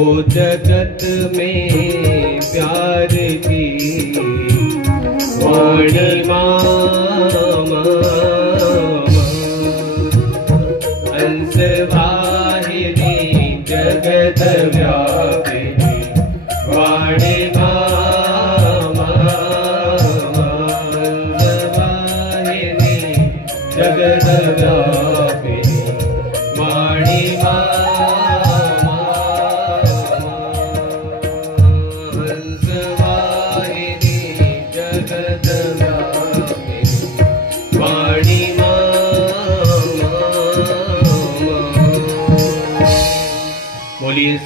जगत में प्यार की वाणी मामा हंस वाहिनी जगत व्यापिनी वाणी मामा हंस वाहिनी जगत व्यापिनी वाणी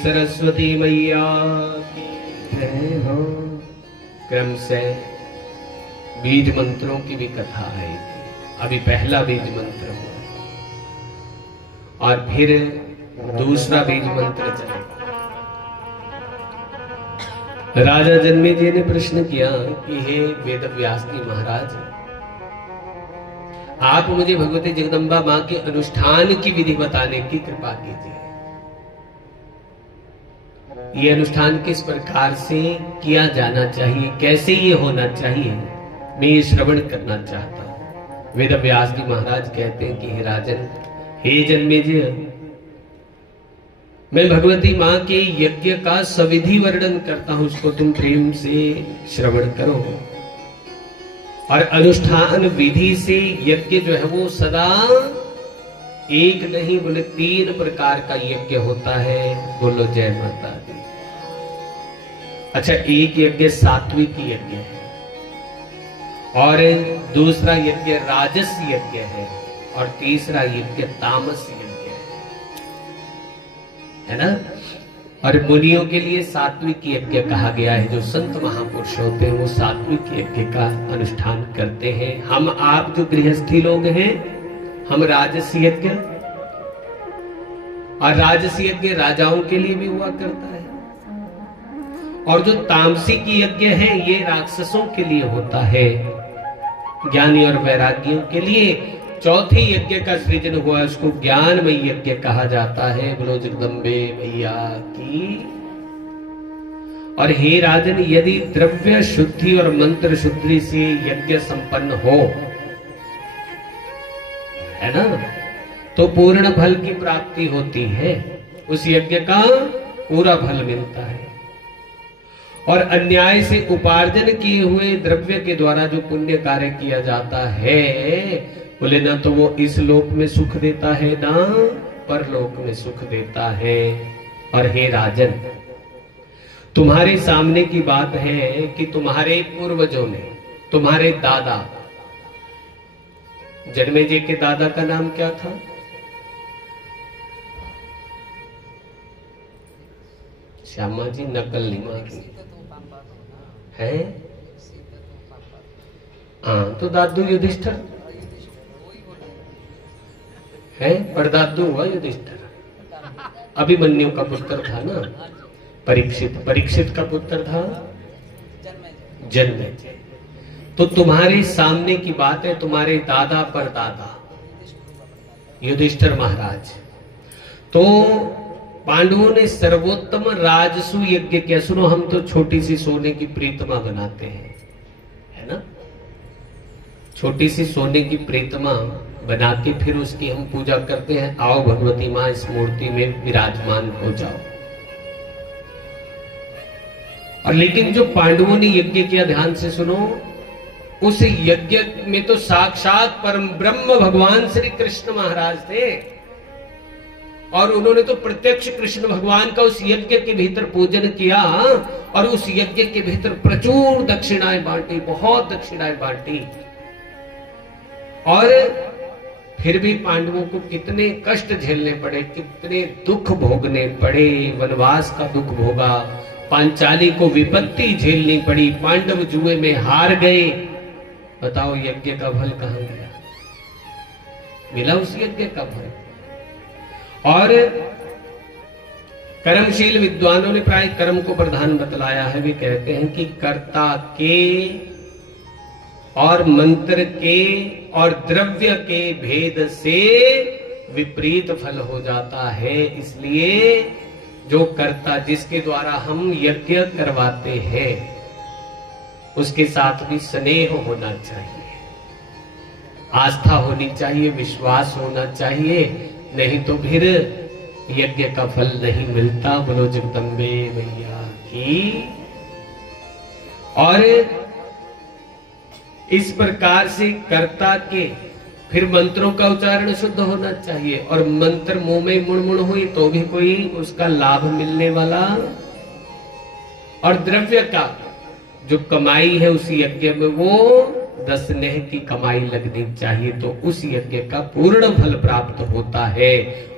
सरस्वती मैया की जय हो। क्रम से बीज मंत्रों की भी कथा है। अभी पहला बीज मंत्र हुआ और फिर दूसरा बीज मंत्र चलेगा। राजा जन्मेजय ने प्रश्न किया कि हे वेदव्यास जी महाराज, आप मुझे भगवती जगदम्बा मां के अनुष्ठान की विधि बताने की कृपा कीजिए। ये अनुष्ठान किस प्रकार से किया जाना चाहिए, कैसे ये होना चाहिए, मैं ये श्रवण करना चाहता हूं। वेदव्यास जी महाराज कहते हैं कि हे राजन, हे जन्मेजय, मैं भगवती मां के यज्ञ का सविधि वर्णन करता हूं, उसको तुम प्रेम से श्रवण करो। और अनुष्ठान विधि से यज्ञ जो है वो सदा एक नहीं बोले 3 प्रकार का यज्ञ होता है। बोलो जय माता दी। अच्छा, एक यज्ञ सात्विक यज्ञ है और दूसरा यज्ञ राजस यज्ञ है और तीसरा यज्ञ तामस यज्ञ है ना। और मुनियों के लिए सात्विक यज्ञ कहा गया है। जो संत महापुरुष होते हैं वो सात्विक यज्ञ का अनुष्ठान करते हैं। हम आप जो गृहस्थी लोग हैं हम राजस यज्ञ, और राजस यज्ञ राजाओं के लिए भी हुआ करता है, और जो तामसिक यज्ञ है ये राक्षसों के लिए होता है, ज्ञानी और वैरागियों के लिए। चौथे यज्ञ का सृजन हुआ, उसको ज्ञानमय यज्ञ कहा जाता है। बोलो जगदम्बे मैया की। और हे राजन, यदि द्रव्य शुद्धि और मंत्र शुद्धि से यज्ञ संपन्न हो, है ना, तो पूर्ण फल की प्राप्ति होती है, उस यज्ञ का पूरा फल मिलता है। और अन्याय से उपार्जन किए हुए द्रव्य के द्वारा जो पुण्य कार्य किया जाता है, बोले ना तो वो इस लोक में सुख देता है ना परलोक में सुख देता है। और हे राजन, तुम्हारे सामने की बात है कि तुम्हारे पूर्वजों ने, तुम्हारे दादा, जन्मेजय के दादा का नाम क्या था? श्यामा जी नकल नहीं मारी है। हाँ, तो दादू युधिष्ठिर है, परदादू हुआ युधिष्ठिर। अभिमन्यु का पुत्र था ना परीक्षित, परीक्षित का पुत्र था जन्मेजय। तो तुम्हारे सामने की बात है, तुम्हारे दादा परदादा युधिष्ठिर महाराज। तो पांडवों ने सर्वोत्तम राजसु यज्ञ किया। सुनो, हम तो छोटी सी सोने की प्रीतमा बनाते हैं, है ना, छोटी सी सोने की प्रीतमा बना के फिर उसकी हम पूजा करते हैं। आओ भगवती मां इस मूर्ति में विराजमान हो जाओ। और लेकिन जो पांडवों ने यज्ञ किया, ध्यान से सुनो, उस यज्ञ में तो साक्षात परम ब्रह्म भगवान श्री कृष्ण महाराज थे, और उन्होंने तो प्रत्यक्ष कृष्ण भगवान का उस यज्ञ के भीतर पूजन किया, और उस यज्ञ के भीतर प्रचुर दक्षिणाएं बांटी, बहुत दक्षिणाएं बांटी। और फिर भी पांडवों को कितने कष्ट झेलने पड़े, कितने दुख भोगने पड़े। वनवास का दुख भोगा, पांचाली को विपत्ति झेलनी पड़ी, पांडव जुए में हार गए। बताओ यज्ञ का फल कहां गया? मिला उस यज्ञ का फल। और कर्मशील विद्वानों ने प्राय कर्म को प्रधान बतलाया है। वे कहते हैं कि कर्ता के और मंत्र के और द्रव्य के भेद से विपरीत फल हो जाता है। इसलिए जो कर्ता जिसके द्वारा हम यज्ञ करवाते हैं उसके साथ भी स्नेह होना चाहिए, आस्था होनी चाहिए, विश्वास होना चाहिए, नहीं तो फिर यज्ञ का फल नहीं मिलता। बोलो जगदम्बे मैया की। और इस प्रकार से कर्ता के फिर मंत्रों का उच्चारण शुद्ध होना चाहिए, और मंत्र मुंह में मुड़ हुई तो भी कोई उसका लाभ मिलने वाला, और द्रव्य का जो कमाई है उस यज्ञ में वो 10 स्नेह की कमाई लगनी चाहिए, तो उस यज्ञ का पूर्ण फल प्राप्त होता है।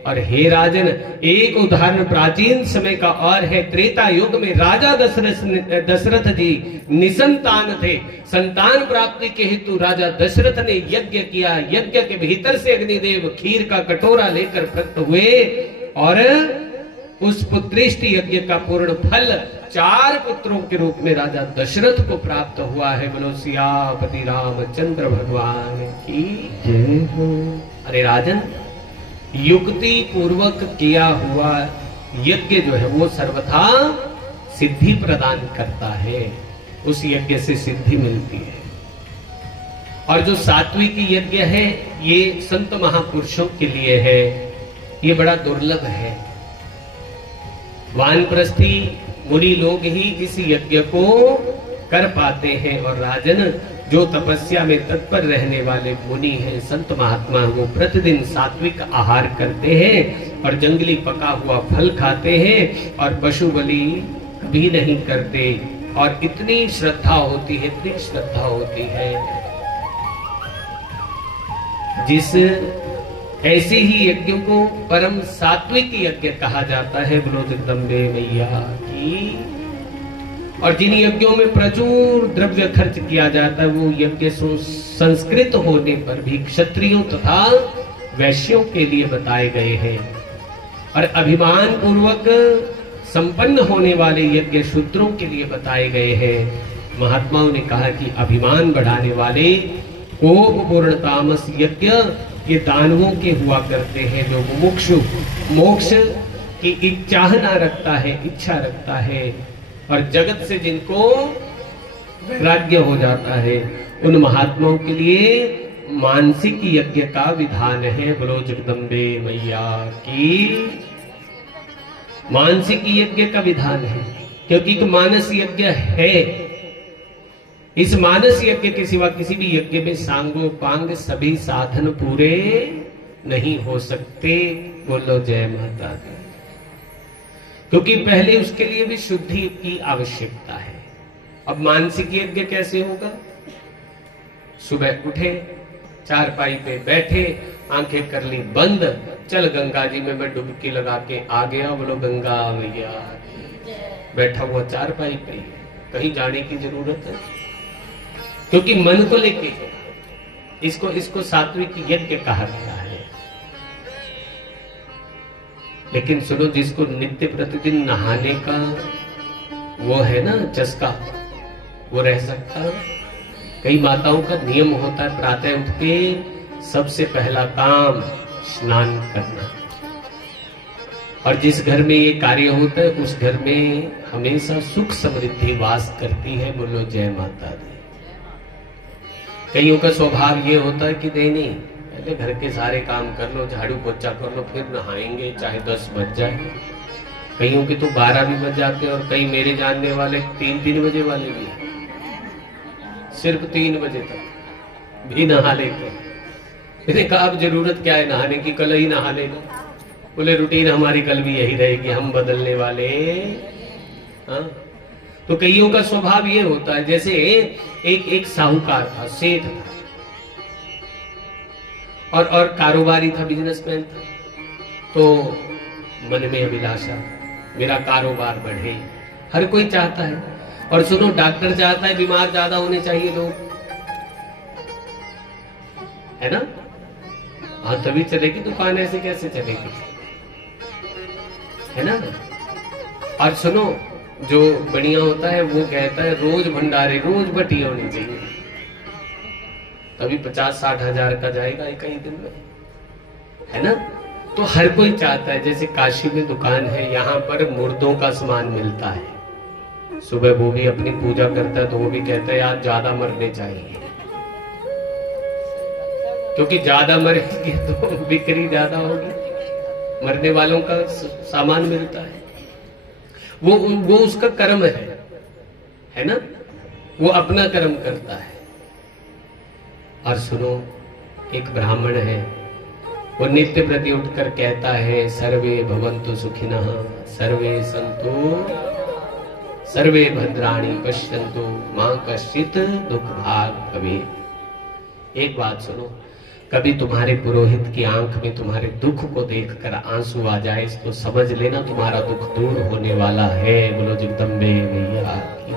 और हे राजन, एक उदाहरण प्राचीन समय का और है। त्रेता युग में राजा दशरथ जी निसंतान थे। संतान प्राप्ति के हेतु राजा दशरथ ने यज्ञ किया। यज्ञ के भीतर से अग्निदेव खीर का कटोरा लेकर प्रकट हुए, और उस पुत्रेष्टि यज्ञ का पूर्ण फल 4 पुत्रों के रूप में राजा दशरथ को प्राप्त हुआ है। बोलो सियापति रामचंद्र भगवान की जय हो। अरे राजन, युक्ति पूर्वक किया हुआ यज्ञ जो है वो सर्वथा सिद्धि प्रदान करता है, उस यज्ञ से सिद्धि मिलती है। और जो सात्विक यज्ञ है ये संत महापुरुषों के लिए है, ये बड़ा दुर्लभ है। वानप्रस्थी मुनि लोग ही इस यज्ञ को कर पाते हैं। और राजन, जो तपस्या में तत्पर रहने वाले मुनि हैं, संत महात्मा, वो प्रतिदिन सात्विक आहार करते हैं और जंगली पका हुआ फल खाते हैं और पशु बलि कभी नहीं करते। और इतनी श्रद्धा होती है, इतनी श्रद्धा होती है, जिस ऐसे ही यज्ञों को परम सात्विक यज्ञ कहा जाता है। बोलो जगदम्बे मैया की। और जिन यज्ञों में प्रचुर द्रव्य खर्च किया जाता है वो यज्ञ संस्कृत होने पर भी क्षत्रियों तथा वैश्यों के लिए बताए गए हैं, और अभिमान पूर्वक संपन्न होने वाले यज्ञ शूद्रों के लिए बताए गए हैं। महात्माओं ने कहा कि अभिमान बढ़ाने वाले कोप पूर्ण तामस यज्ञ ये दानवों के हुआ करते हैं, जो मुमुक्षु मोक्ष की इच्छा रखता है, और जगत से जिनको वैराग्य हो जाता है, उन महात्माओं के लिए मानसिक यज्ञ का विधान है। बोलो जगदम्बे मैया की। मानसिक यज्ञ का विधान है, क्योंकि एक मानस यज्ञ है। इस मानस यज्ञ के सिवा किसी भी यज्ञ में सांगोपांग सभी साधन पूरे नहीं हो सकते। बोलो जय माता दी। क्योंकि पहले उसके लिए भी शुद्धि की आवश्यकता है। अब मानसिक यज्ञ कैसे होगा? सुबह उठे, चारपाई पे बैठे, आंखें कर ली बंद, चल गंगा जी में मैं डुबकी लगा के आ गया। बोलो गंगा मैया। बैठा हुआ चारपाई पे, कहीं जाने की जरूरत है? क्योंकि मन को लेके इसको सात्विक यज्ञ कहा गया है। लेकिन सुनो, जिसको नित्य प्रतिदिन नहाने का वो है ना चस्का, वो रह सकता है। कई माताओं का नियम होता है प्रातः उठ के सबसे पहला काम स्नान करना, और जिस घर में ये कार्य होता है उस घर में हमेशा सुख समृद्धि वास करती है। बोलो जय माता दी। कईयों का स्वभाव ये होता है कि नहीं, पहले घर के सारे काम कर लो, झाड़ू पोछा कर लो, फिर नहाएंगे, चाहे 10 बज जाए। कईयों के तो 12 भी बज जाते हैं, और कई मेरे जानने वाले 3-3 बजे वाले भी हैं, सिर्फ 3 बजे तक भी नहा लेते। मैंने कहा अब जरूरत क्या है नहाने की, कल ही नहा लेना। बोले रूटीन हमारी कल भी यही रहेगी, हम बदलने वाले। हाँ, तो कईयों का स्वभाव ये होता है, जैसे एक साहूकार था, सेठ था, और कारोबारी था, बिजनेसमैन था। तो मन में अभिलाषा, मेरा कारोबार बढ़े, हर कोई चाहता है। और सुनो, डॉक्टर चाहता है बीमार ज्यादा होने चाहिए लोग, है ना? हाँ, तभी चलेगी दुकान, ऐसे कैसे चलेगी, है ना? और सुनो, जो बढ़िया होता है वो कहता है रोज भंडारे, रोज बटी होनी चाहिए, तभी 50-60 हजार का जाएगा एक ही दिन में, है ना? तो हर कोई चाहता है, जैसे काशी में दुकान है, यहाँ पर मुर्दों का सामान मिलता है। सुबह वो भी अपनी पूजा करता है तो वो भी कहता है यार ज्यादा मरने चाहिए, क्योंकि ज्यादा मरेंगे तो बिक्री ज्यादा होगी, मरने वालों का सामान मिलता है। वो उसका कर्म है ना, वो अपना कर्म करता है। और सुनो, एक ब्राह्मण है, वो नित्य प्रति उठकर कहता है सर्वे भवन्तु सुखिनः, सर्वे सन्तु, सर्वे भद्राणि पश्यन्तु, मां कश्चित् दुख भाग भवेत्। एक बात सुनो, कभी तुम्हारे पुरोहित की आंख में तुम्हारे दुख को देखकर आंसू आ जाए तो समझ लेना तुम्हारा दुख दूर होने वाला है। बोलो जगदम्बे मैया की।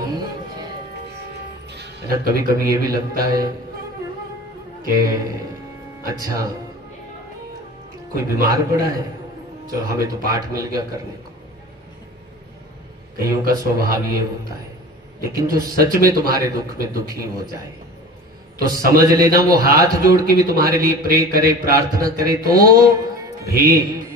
कभी कभी ये भी लगता है कि अच्छा कोई बीमार पड़ा है, चलो हमें तो पाठ मिल गया करने को। कईयों का स्वभाव ये होता है, लेकिन जो सच में तुम्हारे दुख में दुखी हो जाए तो समझ लेना वो हाथ जोड़ के भी तुम्हारे लिए प्रे करे, प्रार्थना करे तो भी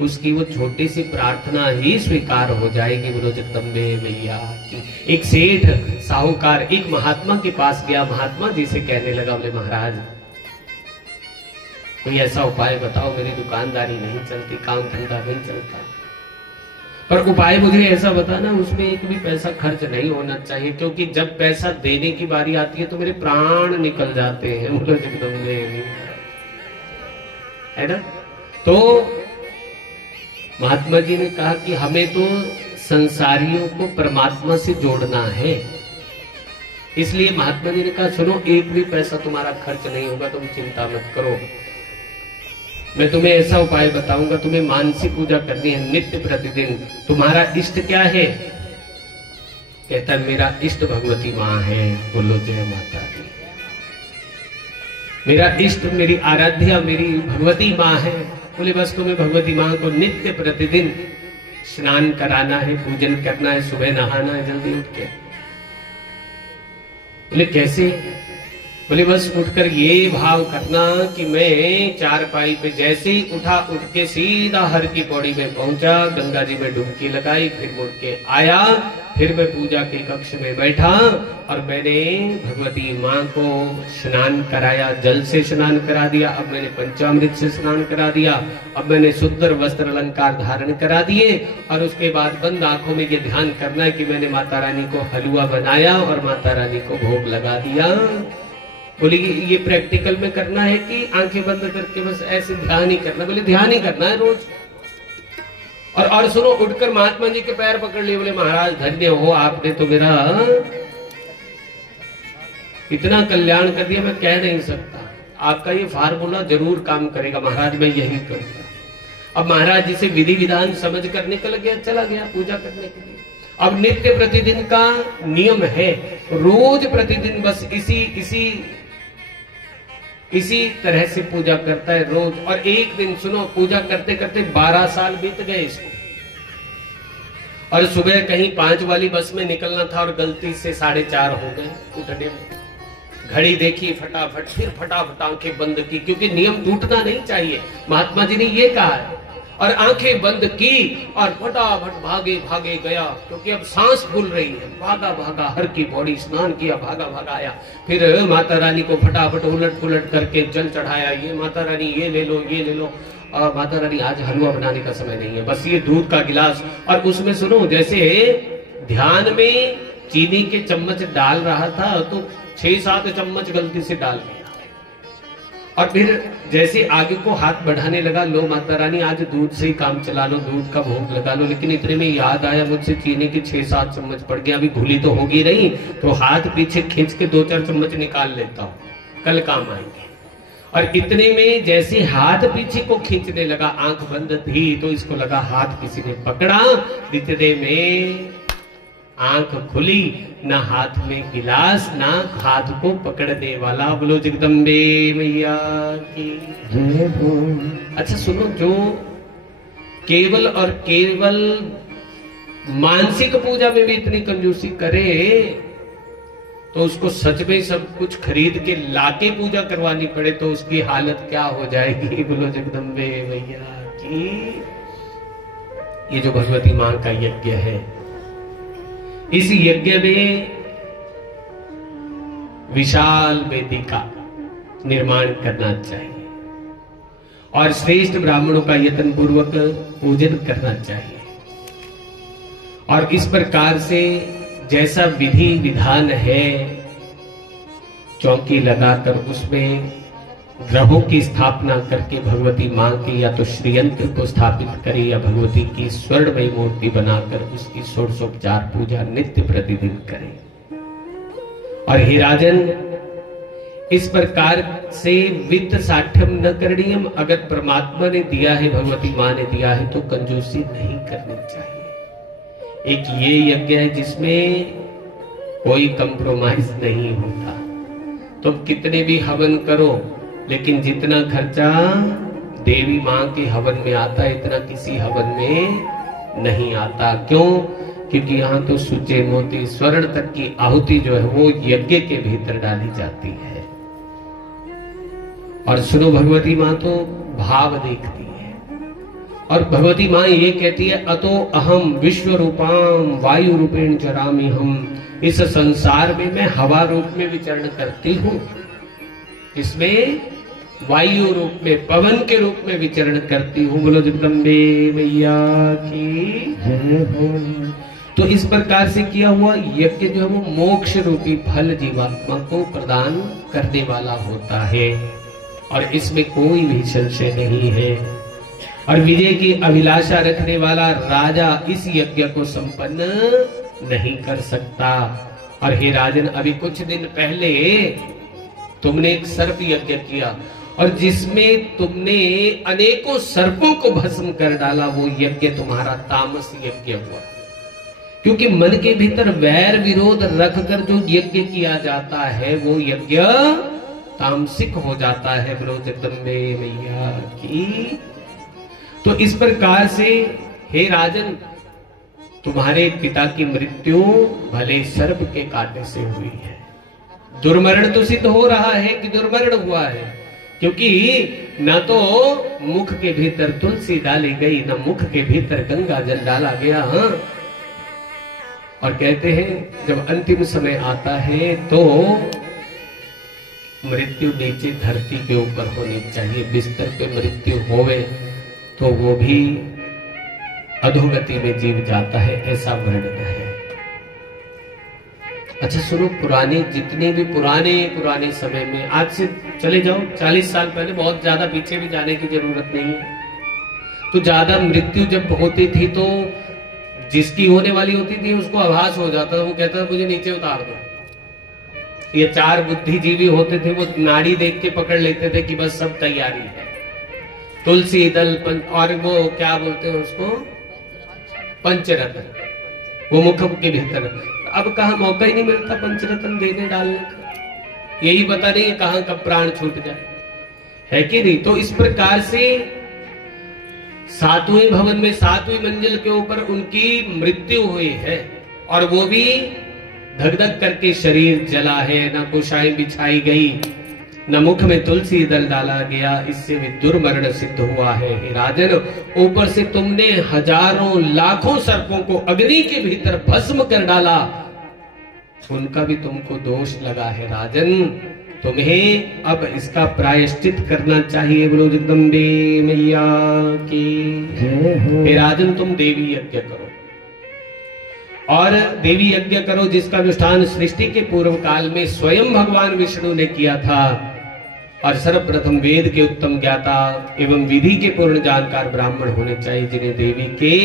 उसकी वो छोटी सी प्रार्थना ही स्वीकार हो जाएगी। बोलो जगदम्बे मैया की। एक सेठ साहूकार एक महात्मा के पास गया, महात्मा जी से कहने लगा, बोले महाराज कोई ऐसा उपाय बताओ, मेरी दुकानदारी नहीं चलती, काम धंधा नहीं चलता, पर उपाय मुझे ऐसा बताना उसमें एक भी पैसा खर्च नहीं होना चाहिए, क्योंकि जब पैसा देने की बारी आती है तो मेरे प्राण निकल जाते हैं। बोलो जगदम्बे है ना। तो महात्मा जी ने कहा कि हमें तो संसारियों को परमात्मा से जोड़ना है, इसलिए महात्मा जी ने कहा सुनो, एक भी पैसा तुम्हारा खर्च नहीं होगा, तुम चिंता मत करो, मैं तुम्हें ऐसा उपाय बताऊंगा। तुम्हें मानसिक पूजा करनी है नित्य प्रतिदिन। तुम्हारा इष्ट क्या है? कहता है मेरा इष्ट भगवती माँ है। बोलो जय माता दी। मेरा इष्ट, मेरी आराध्या मेरी भगवती माँ है। बोले बस तुम्हें भगवती माँ को नित्य प्रतिदिन स्नान कराना है, पूजन करना है, सुबह नहाना है जल्दी उठ के। बोले कैसे? बोले बस उठकर ये भाव करना कि मैं चारपाई पे जैसे ही उठा, उठ के सीधा हर की पौड़ी में पहुंचा, गंगा जी में डुबकी लगाई, फिर मुड़ के आया, फिर मैं पूजा के कक्ष में बैठा और मैंने भगवती माँ को स्नान कराया, जल से स्नान करा दिया, अब मैंने पंचामृत से स्नान करा दिया, अब मैंने सुंदर वस्त्र अलंकार धारण करा दिए, और उसके बाद बंद आंखों में ये ध्यान करना है कि मैंने माता रानी को हलवा बनाया और माता रानी को भोग लगा दिया। बोले ये प्रैक्टिकल में करना है कि आंखें बंद करके बस ऐसे ध्यान ही करना? बोले ध्यान ही करना है रोज। और सुनो, उठकर महात्मा जी के पैर पकड़ लिए, बोले महाराज धन्य हो, आपने तो मेरा इतना कल्याण कर दिया, मैं कह नहीं सकता। आपका ये फार्मूला जरूर काम करेगा महाराज, मैं यही करूंगा। अब महाराज जी से विधि विधान समझ कर निकल गया, चला गया पूजा करने के लिए। अब नित्य प्रतिदिन का नियम है, रोज प्रतिदिन बस इसी तरह से पूजा करता है रोज। और एक दिन सुनो, पूजा करते करते 12 साल बीत गए इसको, और सुबह कहीं 5 वाली बस में निकलना था और गलती से 4:30 हो गए उठने में। घड़ी देखी फटाफट, फिर फटाफट आंखें बंद की, क्योंकि नियम टूटना नहीं चाहिए, महात्मा जी ने ये कहा है। और आंखें बंद की और फटाफट भागे भागे गया, क्योंकि अब सांस फूल रही है। भागा भागा हर की पौड़ी स्नान किया, भागा भागा आया, फिर माता रानी को फटाफट उलट पुलट करके जल चढ़ाया। ये माता रानी ये ले लो, ये ले लो। और माता रानी आज हलवा बनाने का समय नहीं है, बस ये दूध का गिलास। और उसमें सुनो, जैसे ध्यान में चीनी के चम्मच डाल रहा था तो 6-7 चम्मच गलती से डाल दिया, और फिर जैसे आगे को हाथ बढ़ाने लगा, लो माता रानी आज दूध से ही काम चला लो, दूध का भोग लगा लो। लेकिन इतने में याद आया मुझसे चीनी के 6-7 चम्मच पड़ गया, अभी घुली तो होगी नहीं, तो हाथ पीछे खींच के 2-4 चम्मच निकाल लेता हूँ, कल काम आएंगे। और इतने में जैसे हाथ पीछे को खींचने लगा, आंख बंद थी, तो इसको लगा हाथ किसी ने पकड़ा। इतने में आंख खुली, ना हाथ में गिलास, ना हाथ को पकड़ने वाला। बोलो जगदम्बे मैया की। अच्छा सुनो, जो केवल और केवल मानसिक पूजा में भी इतनी कंजूसी करे, तो उसको सच में सब कुछ खरीद के लाके पूजा करवानी पड़े तो उसकी हालत क्या हो जाएगी। बोलो जगदम्बे मैया की। कि ये जो भगवती मां का यज्ञ है, इस यज्ञ में विशाल वेदी का निर्माण करना चाहिए और श्रेष्ठ ब्राह्मणों का यत्न पूर्वक पूजन करना चाहिए। और इस प्रकार से जैसा विधि विधान है, चौकी लगाकर उसमें ग्रहों की स्थापना करके भगवती मां के या तो श्रीयंत्र को स्थापित करे या भगवती की स्वर्णमयी मूर्ति बनाकर उसकी षोडशोपचार पूजा नित्य प्रतिदिन करे। और हे राजन, इस प्रकार से वित्त साठ्यम न करणीयम, अगर परमात्मा ने दिया है, भगवती मां ने दिया है, तो कंजूसी नहीं करनी चाहिए। एक ये यज्ञ है जिसमें कोई कंप्रोमाइज नहीं होता। तुम कितने भी हवन करो, लेकिन जितना खर्चा देवी मां के हवन में आता है, इतना किसी हवन में नहीं आता। क्यों? क्योंकि यहाँ तो सुचे मोती स्वर्ण तक की आहुति जो है वो यज्ञ के भीतर डाली जाती है। और सुनो, भगवती मां तो भाव देखती है और भगवती मां ये कहती है, अतो अहम विश्व रूपाम वायु रूपेण चरामि हम। इस संसार में मैं हवा रूप में विचरण करती हूँ, इसमें वायु रूप में, पवन के रूप में विचरण करती हूँ। बोलो जगदम्बे मैया की जय हो। तो इस प्रकार से किया हुआ यज्ञ जो है वो मोक्ष रूपी फल जीवात्मा को प्रदान करने वाला होता है और इसमें कोई भी संशय नहीं है। और विजय की अभिलाषा रखने वाला राजा इस यज्ञ को संपन्न नहीं कर सकता। और हे राजन, अभी कुछ दिन पहले तुमने एक सर्प यज्ञ किया और जिसमें तुमने अनेकों सर्पों को भस्म कर डाला, वो यज्ञ तुम्हारा तामस यज्ञ हुआ। क्योंकि मन के भीतर वैर विरोध रखकर जो यज्ञ किया जाता है वो यज्ञ तामसिक हो जाता है। बोलो जगदम्बे मैया की। तो इस प्रकार से हे राजन, तुम्हारे पिता की मृत्यु भले सर्प के कांटे से हुई है। दुर्मरण तो सिद्ध हो रहा है कि दुर्मरण हुआ है, क्योंकि न तो मुख के भीतर तुलसी डाली गई, न मुख के भीतर गंगा जल डाला गया। हाँ? और कहते हैं जब अंतिम समय आता है तो मृत्यु नीचे धरती के ऊपर होनी चाहिए। बिस्तर पे मृत्यु होवे तो वो भी अधोगति में जीव जाता है, ऐसा वर्णन है। अच्छा सुनो, पुराने जितने भी पुराने समय में, आज से चले जाओ 40 साल पहले, बहुत ज्यादा पीछे भी जाने की जरूरत नहीं है। तो ज्यादा मृत्यु जब होती थी तो जिसकी होने वाली होती थी उसको आभास हो जाता था, वो कहता था मुझे नीचे उतार दो। ये 4 बुद्धिजीवी होते थे, वो नाड़ी देख के पकड़ लेते थे कि बस सब तैयारी है। तुलसी दल और वो क्या बोलते हैं उसको, पंचरत्न, वो मुख के भीतर। अब कहा मौका ही नहीं मिलता पंचरत्न देने डालने का, यही पता नहीं है कहां कब प्राण छूट जाए, है कि नहीं। तो इस प्रकार से 7वें भवन में 7वीं मंजिल के ऊपर उनकी मृत्यु हुई है और वो भी धक धक करके शरीर जला है, न कुशाई बिछाई गई, न मुख में तुलसी दल डाला गया, इससे भी दुर्मरण सिद्ध हुआ है। हे राजन, ऊपर से तुमने हजारों लाखों सर्पों को अग्नि के भीतर भस्म कर डाला, उनका भी तुमको दोष लगा है राजन। तुम्हें अब इसका प्रायश्चित करना चाहिए। बोलो जगदम्बे मैया की जय हो। हे राजन, तुम देवी यज्ञ करो और देवी यज्ञ करो जिसका अनुष्ठान सृष्टि के पूर्व काल में स्वयं भगवान विष्णु ने किया था। और सर्वप्रथम वेद के उत्तम ज्ञाता एवं विधि के पूर्ण जानकार ब्राह्मण होने चाहिए, जिन्हें देवी के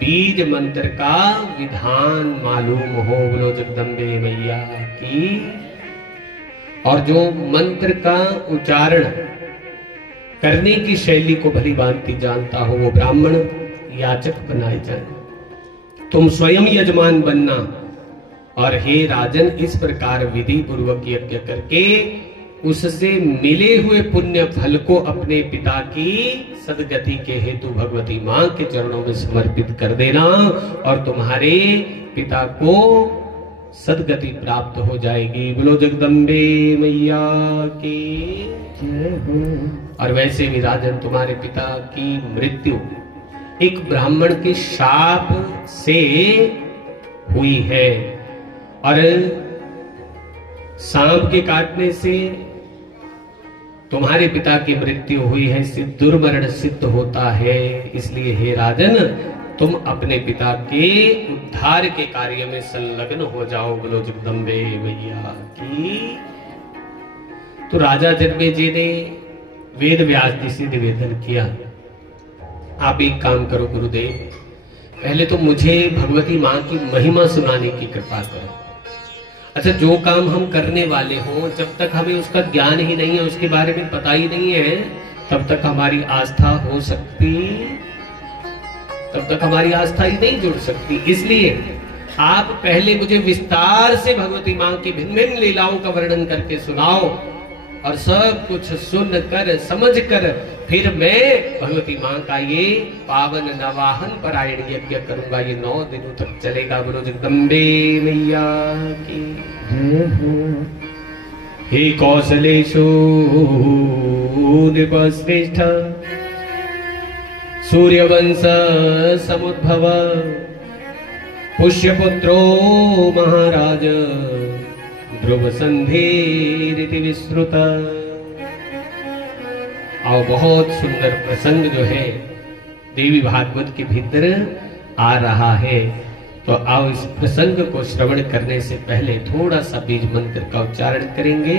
बीज मंत्र का विधान मालूम हो। बोलो जगदम्बे मैया की। और जो मंत्र का उच्चारण करने की शैली को भली भांति जानता हो, वो ब्राह्मण याचक बनाए जाए। तुम स्वयं यजमान बनना। और हे राजन, इस प्रकार विधि पूर्वक यज्ञ करके उससे मिले हुए पुण्य फल को अपने पिता की सदगति के हेतु भगवती मां के चरणों में समर्पित कर देना और तुम्हारे पिता को सदगति प्राप्त हो जाएगी। बोलो जगदम्बे मैया की जय हो। और वैसे भी राजन, तुम्हारे पिता की मृत्यु एक ब्राह्मण के शाप से हुई है, और सांप के काटने से तुम्हारे पिता की मृत्यु हुई है, इससे दुर्मरण सिद्ध होता है। इसलिए हे राजन, तुम अपने पिता के उद्धार के कार्य में संलग्न हो जाओ। बोलो जगदम्बे मैया की। तो राजा जनमेजय ने वेद व्यास जी से निवेदन किया, आप एक काम करो गुरुदेव, पहले तो मुझे भगवती माँ की महिमा सुनाने की कृपा करो। अच्छा, जो काम हम करने वाले हों, जब तक हमें उसका ज्ञान ही नहीं है, उसके बारे में पता ही नहीं है, तब तक हमारी आस्था हो सकती, तब तक हमारी आस्था ही नहीं जुड़ सकती। इसलिए आप पहले मुझे विस्तार से भगवती माँ की भिन्न भिन्न लीलाओं का वर्णन करके सुनाओ, और सब कुछ सुन कर समझ कर फिर मैं भगवती माँ का ये पावन नवाहन परायण यज्ञ करूंगा। ये 9 दिनों तक चलेगा। बोलो जगदम्बे मैया की जय हो। हे कौशलेषु नृपश्रेष्ठ सूर्यवंश समुद्भव पुष्यपुत्रो महाराज ध्रुव संधि विश्रुत। और बहुत सुंदर प्रसंग जो है देवी भागवत के भीतर आ रहा है, तो आओ इस प्रसंग को श्रवण करने से पहले थोड़ा सा बीज मंत्र का उच्चारण करेंगे।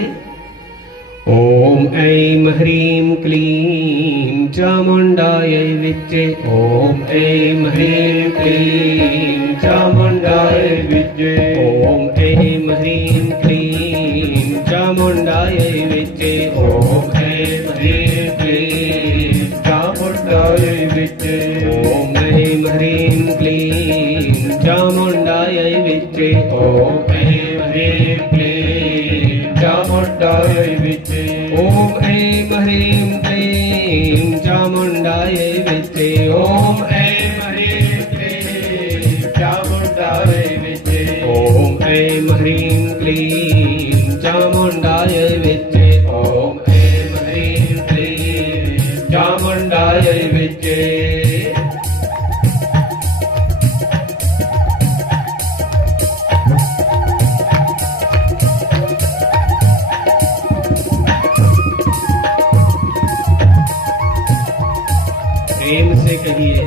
ओम ऐं ह्रीं क्लीं चामुंडाय विद्ये। ओम ऐं ह्रीं क्लीं चामुंडाय विद्ये। ओम ऐं ह्रीं क्लीं चामुंडाय विद्ये। ओम ऐं ह्रीं क्लीं चामुंडाय विद्ये। ओम ऐं ह्रीं क्लीं चामुंडाय विद्ये। ओम ऐं ह्रीं क्लीं चामुंडाय विद्ये। ओम ऐं ह्रीं क्लीं चामुंडाय विद्ये। ओम ऐं ह्रीं क्लीं चामुंडाय विद्ये। ओम ऐं ह्रीं क्लीं चामुंडाय विद्ये। ओम ऐं ह्रीं क्लीं चामुंडाय विद्ये। प्रेम से कहिए,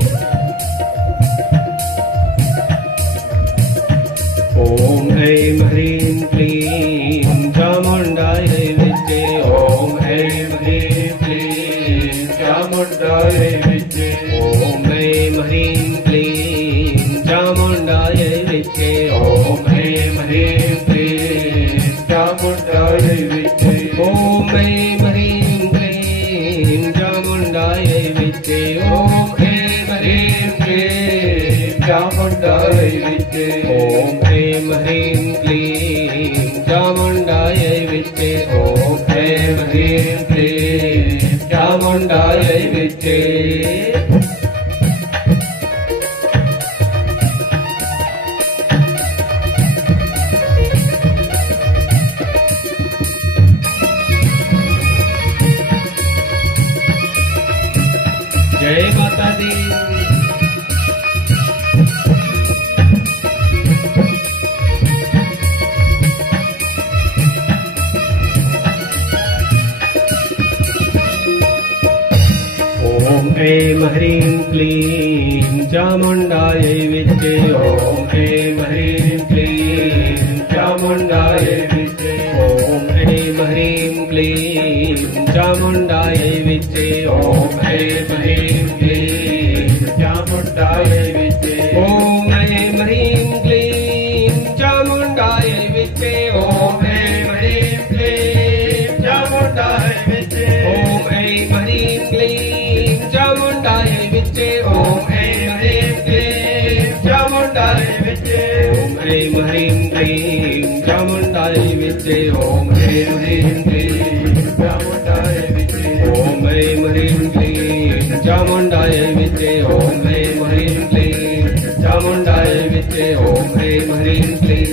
ओम ऐं ह्रीं क्लीं चामुंडाय विद्ये। ओम ऐं ह्रीं क्लीं चामुंडाय विद्ये। ओम ऐं ह्रीं क्लीं चामुंडाय विद्ये। ओम ऐं ह्रीं क्लीं चामुंडाय विद्ये। ओम ऐं ह्रीं क्लीं चामुंडाय विद्ये। ओम ऐं ह्रीं क्लीं चामुंडाय विद्ये। ओम ऐं ह्रीं क्लीं चामुंडाय विद्ये। ओम ऐं ह्रीं क्लीं चामुंडाय विद्ये। जय माता दी। ओम ऐं ह्रीं क्लीं चामुंडाय विद्ये। ओम ऐं ह्रीं क्लीं चामुंडाय विद्ये। ओम ऐं ह्रीं क्लीं चामुंडाय विद्ये। ओम ऐं ह्रीं क्लीं चामुंडाय विद्ये। ओम ऐं ह्रीं क्लीं चामुंडाय विद्ये। ओम ऐं ह्रीं क्लीं चामुंडाय विद्ये। ओम ऐं ह्रीं क्लीं चामुंडाय विद्ये। ओम ऐं ह्रीं क्लीं चामुंडाय विद्ये। ओम ऐं ह्रीं क्लीं चामुंडाय विद्ये। ओम ऐं ह्रीं क्लीं चामुंडाय विद्ये। ओम ऐं ह्रीं क्लीं चामुंडाय विद्ये। ओम ऐं ह्रीं क्लीं चामुंडाय विद्ये। विद्ये ओम ह्रीं ह्रीं क्लीं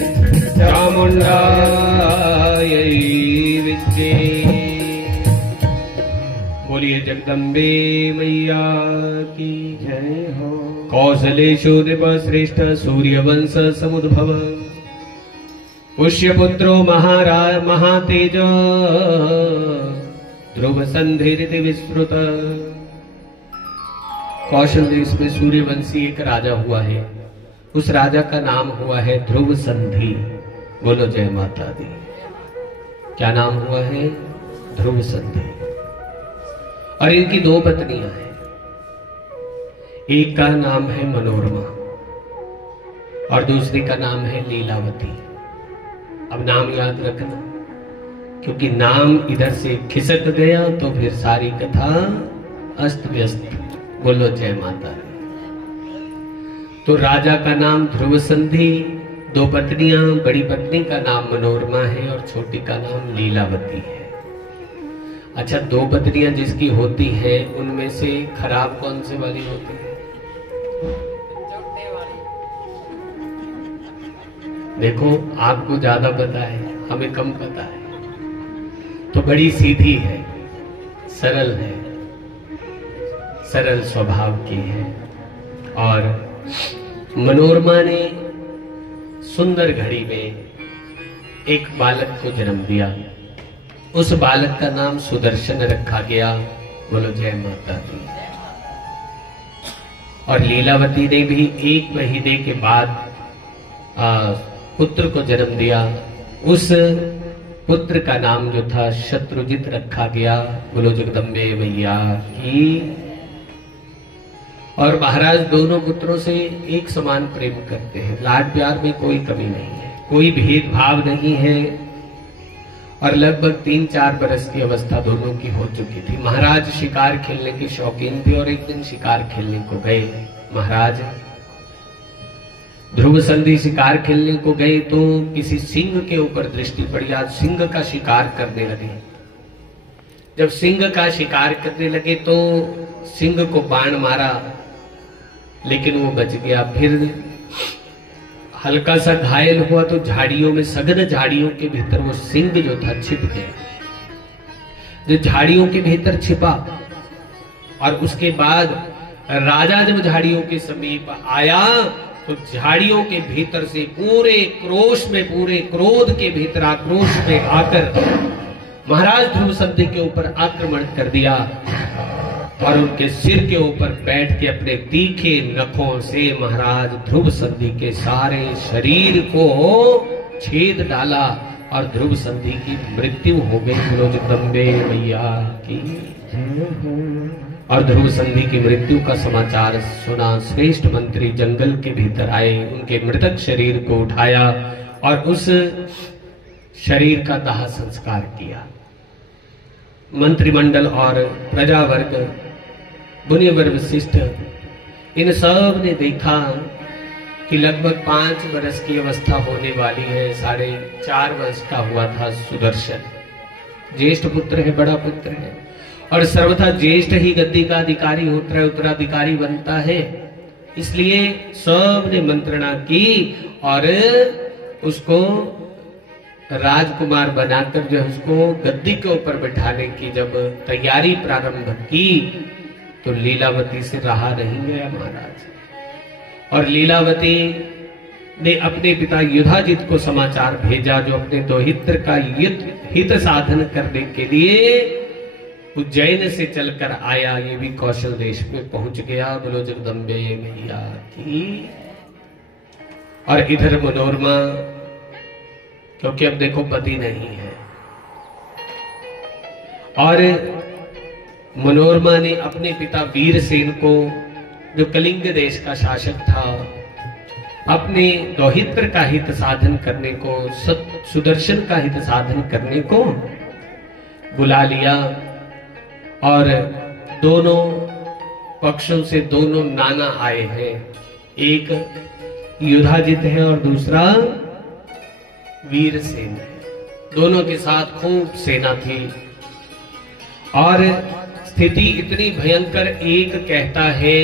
चामुण्डायै विद्ये। बोलिए जगदम्बे मैया की जय हो। कौशलेषु नृपश्रेष्ठ सूर्यवंश समुद्भव पुष्यपुत्रो महातेज ध्रुव संधिरिति विश्रुत। कौशल देश में सूर्यवंशी एक राजा हुआ है, उस राजा का नाम हुआ है ध्रुव संधि। बोलो जय माता दी। क्या नाम हुआ है? ध्रुव संधि। और इनकी दो पत्नियां हैं, एक का नाम है मनोरमा और दूसरी का नाम है लीलावती। अब नाम याद रखना, क्योंकि नाम इधर से खिसक गया तो फिर सारी कथा अस्त व्यस्त। बोलो जय माता दी। तो राजा का नाम ध्रुव संधि, दो पत्नियां, बड़ी पत्नी का नाम मनोरमा है और छोटी का नाम लीलावती है। अच्छा, दो पत्नियां जिसकी होती हैं उनमें से खराब कौन से वाली होती है? देखो, आपको ज्यादा पता है, हमें कम पता है। तो बड़ी सीधी है, सरल है, सरल स्वभाव की है। और मनोरमा ने सुंदर घड़ी में एक बालक को जन्म दिया। उस बालक का नाम सुदर्शन रखा गया। बोलो जय माता दी। और लीलावती ने भी 1 महीने के बाद पुत्र को जन्म दिया। उस पुत्र का नाम जो था शत्रुजित रखा गया। बोलो जगदम्बे मैया की। और महाराज दोनों पुत्रों से एक समान प्रेम करते हैं, लाड प्यार में कोई कमी नहीं है, कोई भेदभाव नहीं है। और लगभग 3-4 बरस की अवस्था दोनों की हो चुकी थी। महाराज शिकार खेलने के शौकीन थे और एक दिन शिकार खेलने को गए। महाराज ध्रुव संधि शिकार खेलने को गए तो किसी सिंह के ऊपर दृष्टि पड़ी। आज सिंह का शिकार करने लगे। जब सिंह का शिकार करने लगे तो सिंह को बाण मारा, लेकिन वो बच गया। फिर हल्का सा घायल हुआ तो झाड़ियों में, सघन झाड़ियों के भीतर वो सिंह जो था छिप गया। जो झाड़ियों के भीतर छिपा और उसके बाद राजा जब झाड़ियों के समीप आया तो झाड़ियों के भीतर से पूरे क्रोश में, पूरे क्रोध के भीतर आक्रोश में आकर महाराज ध्रुव संधि के ऊपर आक्रमण कर दिया और उनके सिर के ऊपर बैठ के अपने तीखे नखों से महाराज ध्रुव संधि के सारे शरीर को छेद डाला और ध्रुव संधि की मृत्यु हो गई। बोलो जगदम्बे मैया की। और ध्रुव संधि की मृत्यु का समाचार सुना श्रेष्ठ मंत्री जंगल के भीतर आए, उनके मृतक शरीर को उठाया और उस शरीर का दाह संस्कार किया। मंत्रिमंडल और प्रजावर्ग, मुनिवर वशिष्ठ, इन सब ने देखा कि लगभग 5 वर्ष की अवस्था होने वाली है। 4.5 वर्ष का हुआ था सुदर्शन। ज्येष्ठ पुत्र है, बड़ा पुत्र है और सर्वथा ज्येष्ठ ही गद्दी का अधिकारी होता है, उत्तराधिकारी बनता है। इसलिए सब ने मंत्रणा की और उसको राजकुमार बनाकर जो उसको गद्दी के ऊपर बिठाने की जब तैयारी प्रारंभ की तो लीलावती से रहा नहीं गया महाराज। और लीलावती ने अपने पिता युधाजित को समाचार भेजा, जो अपने दोहित्र का हित साधन करने के लिए उज्जैन से चलकर आया। ये भी कौशल देश में पहुंच गया। बोलो जगदम्बे मैया की। और इधर मनोरमा, क्योंकि अब देखो पति नहीं है, और मनोरमा ने अपने पिता वीरसेन को, जो कलिंग देश का शासक था, अपने दोहित्र का हित साधन करने को, सुदर्शन का हित साधन करने को बुला लिया। और दोनों पक्षों से दोनों नाना आए हैं, एक युधाजित है और दूसरा वीरसेन है। दोनों के साथ खूब सेना थी और स्थिति इतनी भयंकर। एक कहता है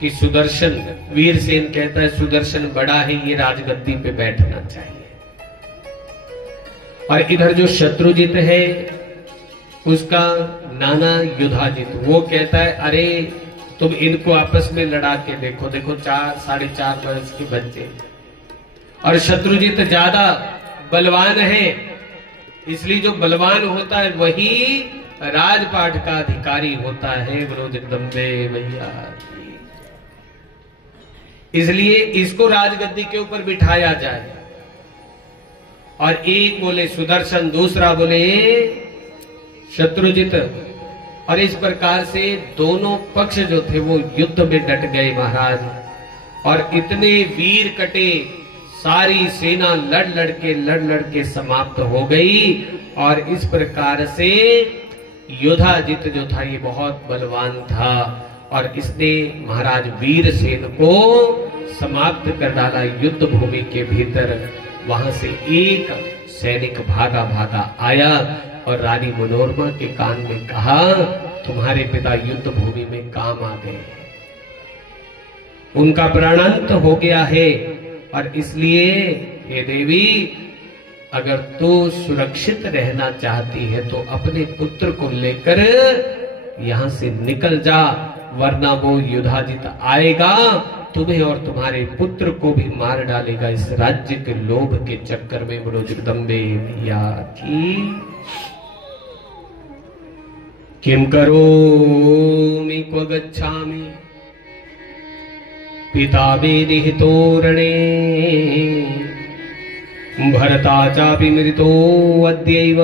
कि सुदर्शन, वीरसेन कहता है सुदर्शन बड़ा है, ये राजगद्दी पे बैठना चाहिए। और इधर जो शत्रुजित है उसका नाना युधाजित, वो कहता है अरे तुम इनको आपस में लड़ा के देखो, देखो 4-4.5 वर्ष के बच्चे, और शत्रुजित ज्यादा बलवान है, इसलिए जो बलवान होता है वही राजपाट का अधिकारी होता है। बोलो जगदम्बे भैया, इसलिए इसको राजगद्दी के ऊपर बिठाया जाए। और एक बोले सुदर्शन, दूसरा बोले शत्रुजित, और इस प्रकार से दोनों पक्ष जो थे वो युद्ध में डट गए महाराज। और इतने वीर कटे, सारी सेना लड़ लड़ के समाप्त हो गई। और इस प्रकार से युधाजित जो था ये बहुत बलवान था, और इसने महाराज वीरसेन को समाप्त कर डाला युद्ध भूमि के भीतर। वहां से एक सैनिक भागा भागा आया और रानी मनोरमा के कान में कहा, तुम्हारे पिता युद्ध भूमि में काम आ गए, उनका प्राणांत हो गया है, और इसलिए हे देवी, अगर तू सुरक्षित रहना चाहती है तो अपने पुत्र को लेकर यहां से निकल जा, वरना वो युधाजित आएगा, तुम्हें और तुम्हारे पुत्र को भी मार डालेगा इस राज्य के लोभ के चक्कर में। बोलो जगदम्बे भैया की। किम करोमि क्व गच्छामि पिता वेदितो रणे, भरता चापि मृतो अद्यैव,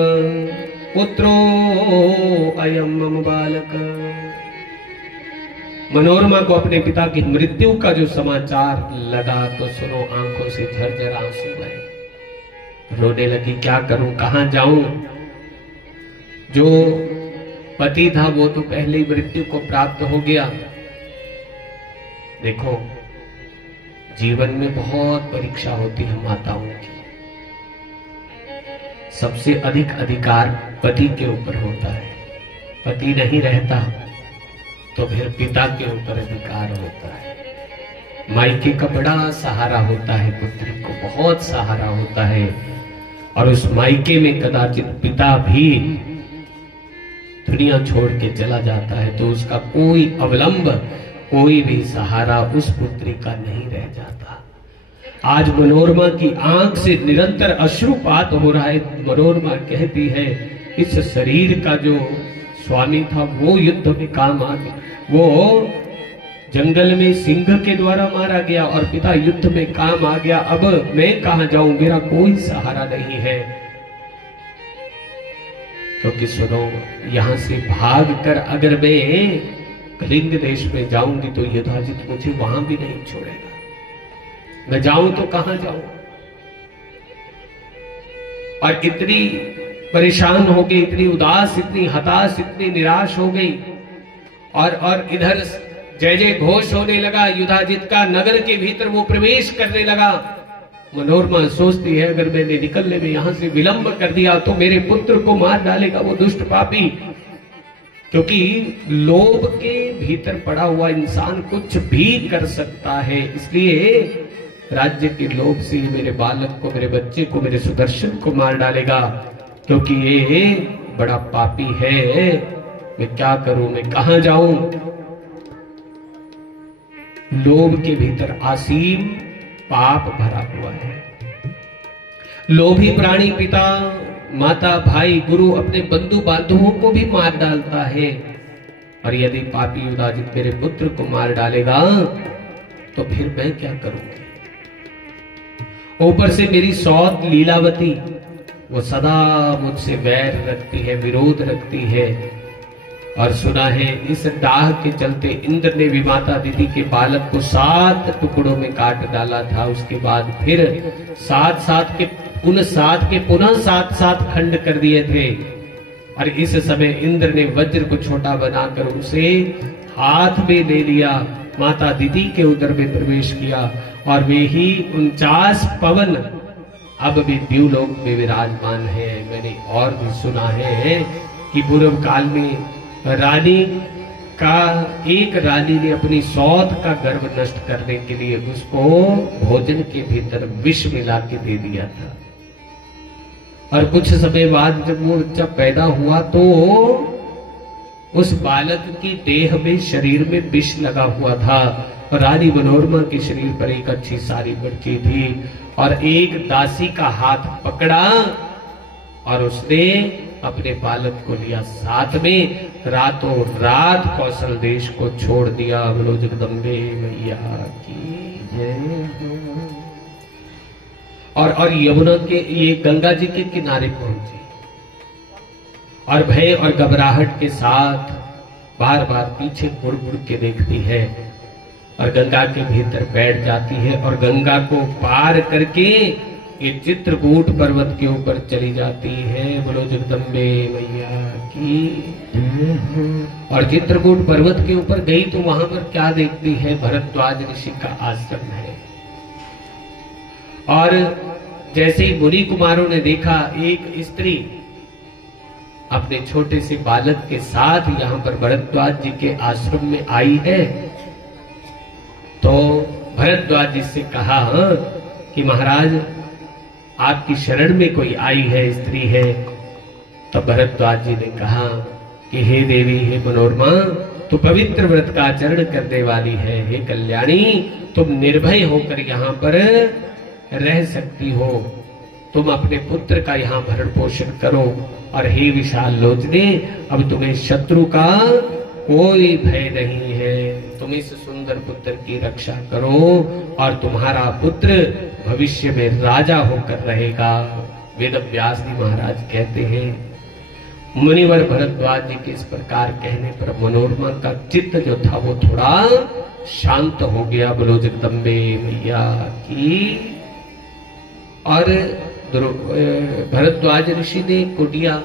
पुत्रो अयं मम बालक। मनोरमा को अपने पिता की मृत्यु का जो समाचार लगा तो सुनो, आंखों से झरझर आंसू बहे, रोने लगी, क्या करूं, कहां जाऊं। जो पति था वो तो पहले ही मृत्यु को प्राप्त हो गया। देखो, जीवन में बहुत परीक्षा होती है माताओं की, सबसे अधिक अधिकार पति के ऊपर होता है। पति नहीं रहता तो फिर पिता के ऊपर अधिकार होता है। मायके का बड़ा सहारा होता है, पुत्री को बहुत सहारा होता है, और उस मायके में कदाचित पिता भी दुनिया छोड़ के चला जाता है तो उसका कोई अवलंब, कोई भी सहारा उस पुत्री का नहीं रह जाता। आज मनोरमा की आंख से निरंतर अश्रुपात हो रहा है। मनोरमा कहती है, इस शरीर का जो स्वामी था वो युद्ध में काम आ गया, वो जंगल में सिंह के द्वारा मारा गया, और पिता युद्ध में काम आ गया। अब मैं कहां जाऊं, मेरा कोई सहारा नहीं है। क्योंकि सुनो, यहां से भागकर अगर मैं कलिंग देश में जाऊंगी तो युधाजित मुझे वहां भी नहीं छोड़ेगा। मैं जाऊं तो कहां जाऊं। और इतनी परेशान हो गई, इतनी उदास, इतनी हताश, इतनी निराश हो गई। और इधर जय जय घोष होने लगा युधाजित का, नगर के भीतर वो प्रवेश करने लगा। मनोरमा सोचती है, अगर मैंने निकलने में यहां से विलंब कर दिया तो मेरे पुत्र को मार डालेगा वो दुष्ट पापी। क्योंकि लोभ के भीतर पड़ा हुआ इंसान कुछ भी कर सकता है, इसलिए राज्य के लोभ से मेरे बालक को, मेरे बच्चे को, मेरे सुदर्शन को मार डालेगा, क्योंकि ये बड़ा पापी है। मैं क्या करूं, मैं कहां जाऊं। लोभ के भीतर असीम पाप भरा हुआ है। लोभी प्राणी पिता, माता, भाई, गुरु, अपने बंधु बांधवों को भी मार डालता है। और यदि पापी युधाजित मेरे पुत्र को मार डालेगा तो फिर मैं क्या करूंगी। ऊपर से मेरी सौत लीलावती, वो सदा मुझसे वैर रखती है, विरोध रखती है। और सुना है इस दाह के चलते इंद्र ने भी माता दीदी के बालक को 7 टुकड़ों में काट डाला था। उसके बाद फिर 7 के पुनः 7 खंड कर दिए थे। और इस समय इंद्र ने वज्र को छोटा बनाकर उसे हाथ में ले लिया, माता दीदी के उदर में प्रवेश किया, और वे ही 49 पवन अब भी द्यूलोक में विराजमान है। मैंने और भी सुना है कि पूर्व काल में रानी का एक रानी ने अपनी सौत का गर्भ नष्ट करने के लिए उसको भोजन के भीतर विष मिला के दे दिया था। और कुछ समय बाद जब वो बच्चा पैदा हुआ तो उस बालक की देह में, शरीर में विष लगा हुआ था। और रानी मनोरमा के शरीर पर एक अच्छी साड़ी पड़ती थी और एक दासी का हाथ पकड़ा और उसने अपने बालक को लिया साथ में, रातों रात कौशल देश को छोड़ दिया। बोलो जगदम्बे मैया की जय। और यमुना के, ये गंगा जी के किनारे पहुंची और भय और घबराहट के साथ बार बार पीछे मुड़ मुड़ के देखती है और गंगा के भीतर बैठ जाती है और गंगा को पार करके ये चित्रकूट पर्वत के ऊपर चली जाती है। बोलो जगदम्बे मैया की। और चित्रकूट पर्वत के ऊपर गई तो वहां पर क्या देखती है? भरद्वाज ऋषि का आश्रम है। और जैसे ही मुनि कुमारों ने देखा एक स्त्री अपने छोटे से बालक के साथ यहां पर भरद्वाज जी के आश्रम में आई है, तो भरद्वाज जी से कहा कि महाराज आपकी शरण में कोई आई है, स्त्री है। तो भरद्वाज जी ने कहा कि हे देवी, हे मनोरमा, तू पवित्र व्रत का आचरण करने वाली है। हे कल्याणी, तुम निर्भय होकर यहाँ पर रह सकती हो। तुम अपने पुत्र का यहाँ भरण पोषण करो। और हे विशाल लोचने, अब तुम्हें शत्रु का कोई भय नहीं है। तुम इस सुंदर पुत्र की रक्षा करो और तुम्हारा पुत्र भविष्य में राजा होकर रहेगा। वेद व्यास जी महाराज कहते हैं, मुनिवर भरद्वाज जी के इस प्रकार कहने पर मनोरमा का चित्त जो था वो थोड़ा शांत हो गया। बोलो जगदम्बे मैया की। और भरद्वाज ऋषि ने कुटिया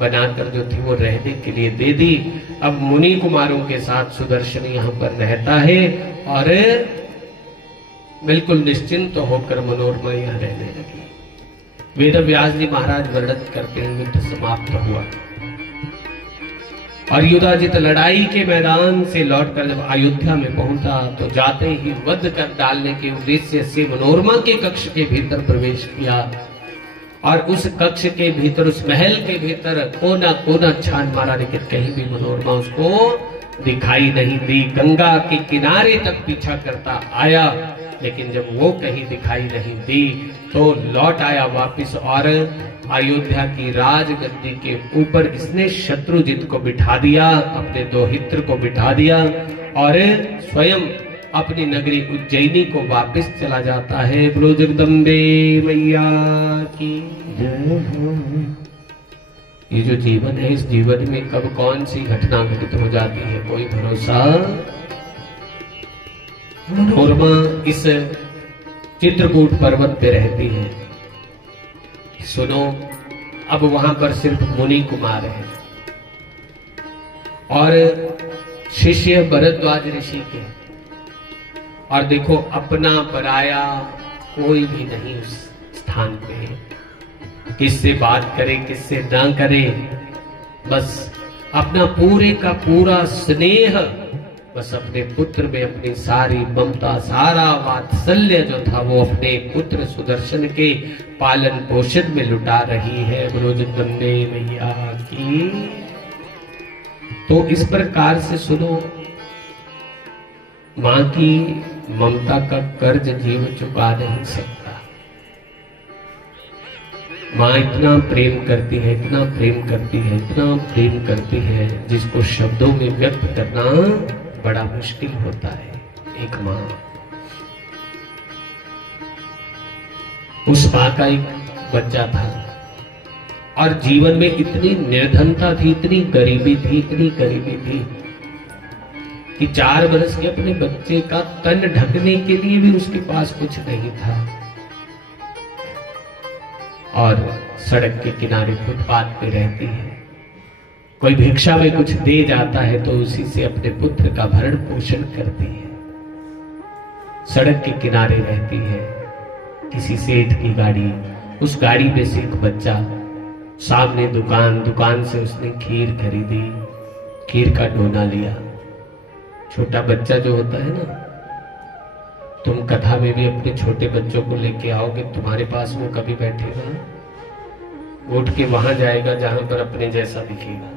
बनाकर जो थी वो रहने के लिए दे दी। अब मुनि कुमारों के साथ सुदर्शन यहाँ पर रहता है और बिल्कुल निश्चिंत होकर मनोरमा यहाँ रहने लगी। वेद व्यास जी महाराज वर्णन करते हैं, युद्ध समाप्त हुआ और युधाजित लड़ाई के मैदान से लौटकर जब अयोध्या में पहुंचा तो जाते ही वध कर डालने के उद्देश्य से मनोरमा के कक्ष के भीतर प्रवेश किया। और उस कक्ष के भीतर, उस महल के भीतर कोना कोना छान मारा, लेकिन कहीं भी मनोरमा उसको दिखाई नहीं दी। गंगा के किनारे तक पीछा करता आया, लेकिन जब वो कहीं दिखाई नहीं दी तो लौट आया वापिस और अयोध्या की राजगद्दी के ऊपर इसने शत्रुजित को बिठा दिया, अपने दोहित्र को बिठा दिया और स्वयं अपनी नगरी उज्जैनी को वापस चला जाता है। बोलो जगदम्बे मैया की। ये जो जीवन है, इस जीवन में कब कौन सी घटना घटित हो जाती है कोई भरोसा। मनोरमा इस चित्रकूट पर्वत पे रहती है। सुनो, अब वहां पर सिर्फ मुनि कुमार है और शिष्य भरद्वाज ऋषि के। और देखो, अपना पराया कोई भी नहीं उस स्थान पे। किससे बात करे, किससे ना करे, बस अपना पूरे का पूरा स्नेह, बस अपने पुत्र में अपनी सारी ममता, सारा वात्सल्य जो था वो अपने पुत्र सुदर्शन के पालन पोषण में लुटा रही है। बोलो जगदम्बे मैया की। तो इस प्रकार से सुनो, मां की ममता का कर्ज जीव चुका नहीं सकता। मां इतना प्रेम करती है, इतना प्रेम करती है, इतना प्रेम करती है, जिसको शब्दों में व्यक्त करना बड़ा मुश्किल होता है। एक मां, उस मां का एक बच्चा था और जीवन में इतनी निर्धनता थी, इतनी गरीबी थी, इतनी गरीबी थी कि 4 बरस के अपने बच्चे का तन ढकने के लिए भी उसके पास कुछ नहीं था। और सड़क के किनारे फुटपाथ पे रहती है। कोई भिक्षा में कुछ दे जाता है तो उसी से अपने पुत्र का भरण पोषण करती है। सड़क के किनारे रहती है, किसी सेठ की गाड़ी, उस गाड़ी में से एक बच्चा, सामने दुकान, दुकान से उसने खीर खरीदी, खीर का डोना लिया छोटा बच्चा जो होता है ना, तुम कथा में भी अपने छोटे बच्चों को लेके आओगे, तुम्हारे पास वो कभी बैठेगा, उठ के वहां जाएगा जहां पर अपने जैसा दिखेगा।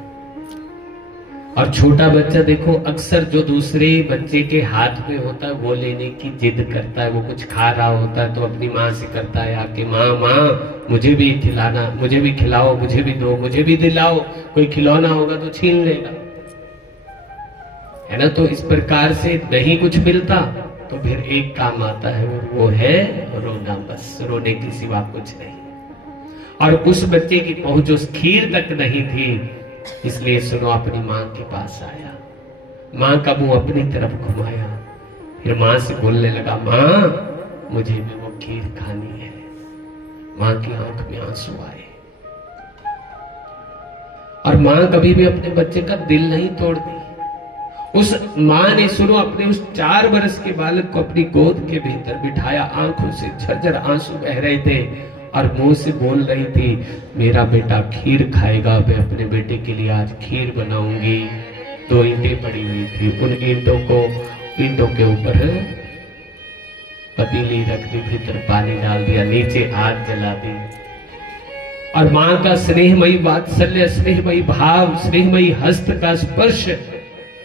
और छोटा बच्चा देखो अक्सर जो दूसरे बच्चे के हाथ में होता है वो लेने की जिद करता है। वो कुछ खा रहा होता है तो अपनी माँ से करता है आके, माँ माँ मुझे भी खिलाना, मुझे भी खिलाओ, मुझे भी दो, मुझे भी दिलाओ। कोई खिलौना होगा तो छीन लेगा, है ना। तो इस प्रकार से नहीं कुछ मिलता तो फिर एक काम आता है, वो है रोना, बस रोने के सिवा कुछ नहीं। और उस बच्चे की पहुंच उस खीर तक नहीं थी, इसलिए सुनो अपनी माँ के पास आया, माँ का मुंह अपनी तरफ घुमाया, फिर माँ से बोलने लगा, माँ मुझे भी वो खीर खानी है। माँ की आंख में आंसू आए। और माँ कभी भी अपने बच्चे का दिल नहीं तोड़ती। उस माँ ने सुनो अपने उस 4 वर्ष के बालक को अपनी गोद के भीतर बिठाया, आंखों से झरझर आंसू बह रहे थे और मुंह से बोल रही थी, मेरा बेटा खीर खाएगा, मैं अपने बेटे के लिए आज खीर बनाऊंगी। 2 ईंटें पड़ी हुई थी, उन ईंटों के ऊपर पतीली रख दी, भीतर पानी डाल दिया, नीचे आग जला दी। और माँ का स्नेहमयी वात्सल्य, स्नेहमयी भाव, स्नेहमयी हस्त का स्पर्श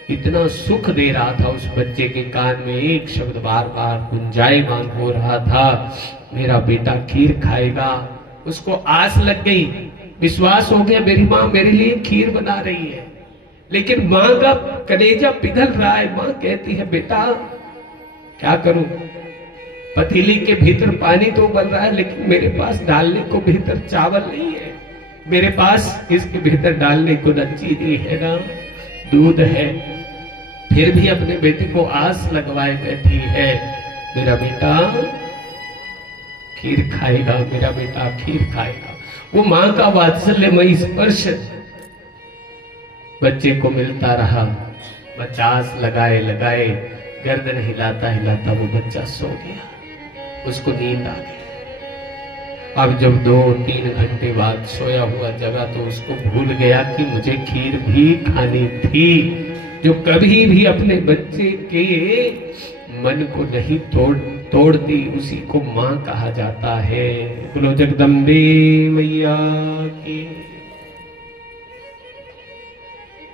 इतना सुख दे रहा था। उस बच्चे के कान में एक शब्द बार बार गुंजायमान हो रहा था, मेरा बेटा खीर खाएगा। उसको आस लग गई, विश्वास हो गया मेरी माँ मेरे लिए खीर बना रही है। लेकिन माँ का कलेजा पिघल रहा है। माँ कहती है, बेटा क्या करूं, पतीली के भीतर पानी तो उबल रहा है, लेकिन मेरे पास डालने को भीतर चावल नहीं है, मेरे पास इसके भीतर डालने को न चीनी है ना दूध है। फिर भी अपने बेटे को आस लगवाए बैठी है, मेरा बेटा खीर खाएगा, मेरा बेटा खीर खाएगा। वो माँ का वात्सल्यमयी स्पर्श बच्चे को मिलता रहा। बच्चा आस लगाए लगाए गर्दन हिलाता हिलाता वो बच्चा सो गया, उसको नींद आ गई। अब जब 2-3 घंटे बाद सोया हुआ जगा तो उसको भूल गया कि मुझे खीर भी खानी थी। जो कभी भी अपने बच्चे के मन को नहीं तोड़ती उसी को माँ कहा जाता है। बोलो जगदम्बे मैया की।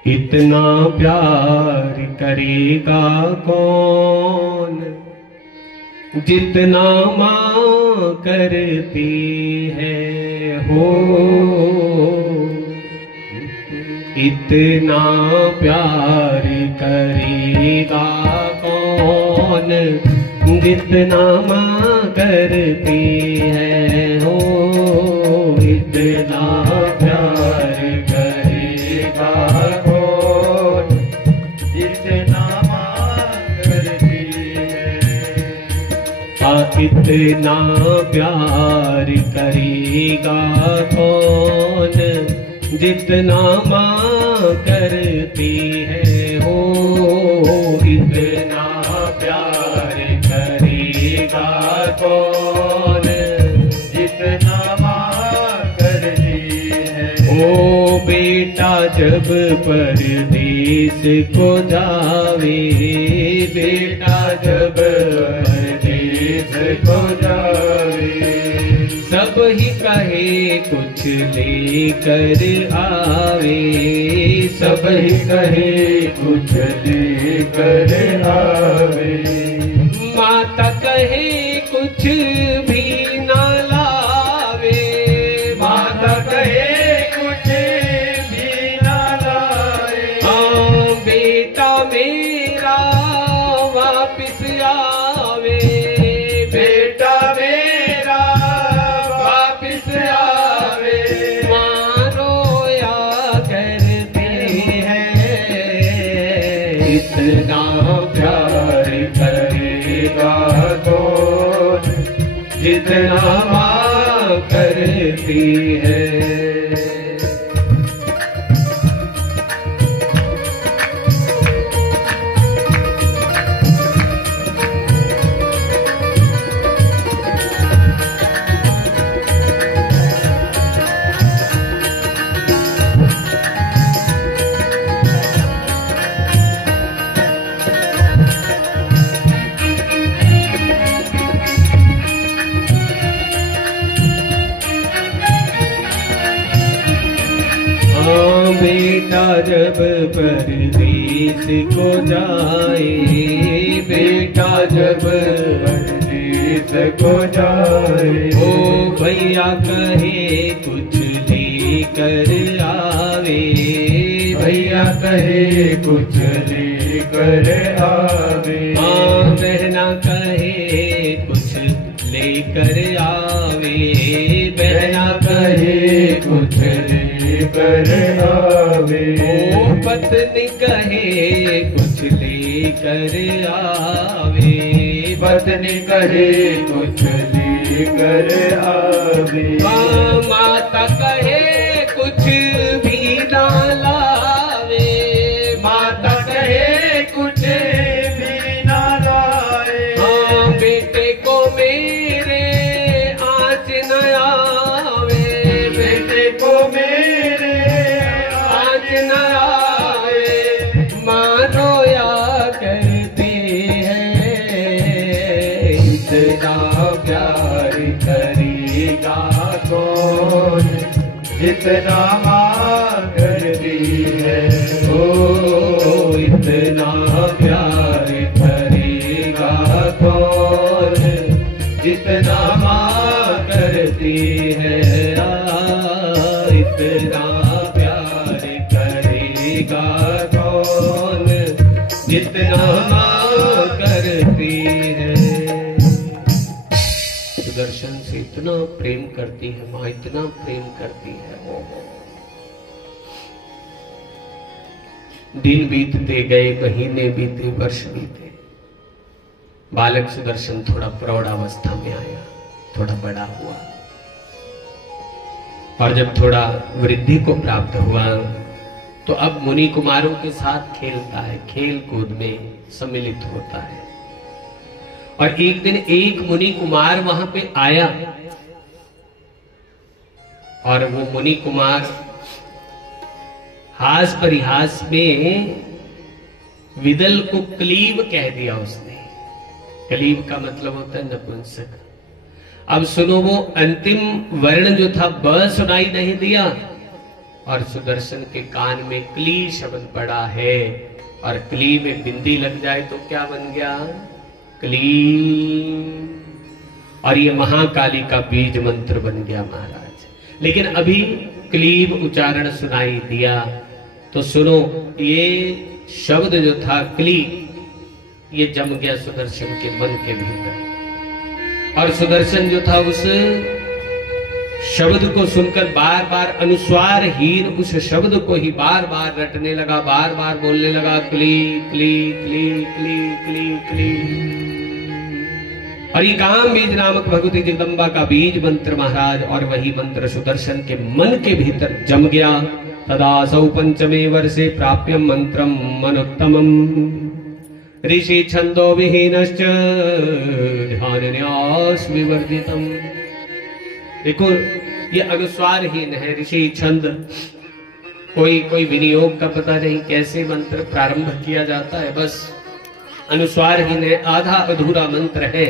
इतना प्यार करेगा कौन जितना माँ करती है हो, इतना प्यार करेगा कौन जितना माँ करती है हो, इतना प्यार करेगा कौन जितना माँ करती है। इतना प्यार करेगा कौन जितना माँ करती है हो, इतना प्यार करेगा कौन जितना माँ करती है। ओ बेटा जब परदेस को जावे, बेटा जब परदेस को जावे, सब ही कहे कुछ लेकर आवे, सब ही कहे कुछ लेकर आवे। माता कहे कुछ भी ना लावे, माता कहे कुछ भी ना लावे। हाँ बेटा मेरा वापिस आवे, बेटा मेरा वापिस आवे। माँ रोया करती है, इतना प्यार करेगा कौन जितना माँ करती है। बेटा जब परदेश को जाए, बेटा जब परदेश को जाए, ओ भैया कहे कुछ लेकर आवे, भैया कहे कुछ लेकर आवे, माँ बहना कहे कुछ लेकर आवे, बहना कहे कुछ लेकर आवे, ओ पत्नी कहे कुछ लेकर आवे, पत्नी कहे कुछ लेकर आवे, माता कहे कुछ भी ना लावे, माता कहे कुछ भी ना लाए, हाँ बेटे को मेरे आँच न आवे, बेटे को मेरे आँच न आवे, माँ रोया करते हैं, इतना प्यार करेगा कौन जितना माँ करती है, ओ इतना प्यार करेगा कौन जितना माँ करती है, इतना प्यार करेगा कौन जितना माँ करती है। सुदर्शन से इतना प्रेम करती है माँ, इतना प्रेम करती है। दिन बीतते गए, महीने बीते, वर्ष बीते, बालक सुदर्शन थोड़ा प्रौढ़ावस्था में आया, थोड़ा बड़ा हुआ, और जब थोड़ा वृद्धि को प्राप्त हुआ तो अब मुनि कुमारों के साथ खेलता है, खेल कूद में सम्मिलित होता है। और एक दिन एक मुनि कुमार वहां पे आया, और वो मुनि कुमार हास परिहास में विदल को क्लीब कह दिया उसने। क्लीब का मतलब होता है नपुंसक। अब सुनो, वो अंतिम वर्ण जो था ब सुनाई नहीं दिया, और सुदर्शन के कान में क्ली शब्द पड़ा है, और क्ली में बिंदी लग जाए तो क्या बन गया? क्लीम। और ये महाकाली का बीज मंत्र बन गया महाराज। लेकिन अभी क्लीब उच्चारण सुनाई दिया तो सुनो, ये शब्द जो था क्ली, ये जम गया सुदर्शन के मन के भीतर। और सुदर्शन जो था उस शब्द को सुनकर बार बार अनुस्वारहीन उस शब्द को ही बार बार रटने लगा, बार बार बोलने लगा, क्ली क्ली क्ली क्ली क्ली क्ली। और ये काम बीज नामक भगवती जगदम्बा का बीज मंत्र महाराज, और वही मंत्र सुदर्शन के मन के भीतर जम गया। तदासौ पंचमे वर्षे प्राप्यम मंत्रम मनोत्तमम ऋषि छंदो विहीनश्च ध्यान न्यास विवर्जितम। देखो, ये अनुस्वारहीन है, ऋषि छंद, कोई विनियोग का पता नहीं, कैसे मंत्र प्रारंभ किया जाता है, बस अनुस्वारहीन है, आधा अधूरा मंत्र है।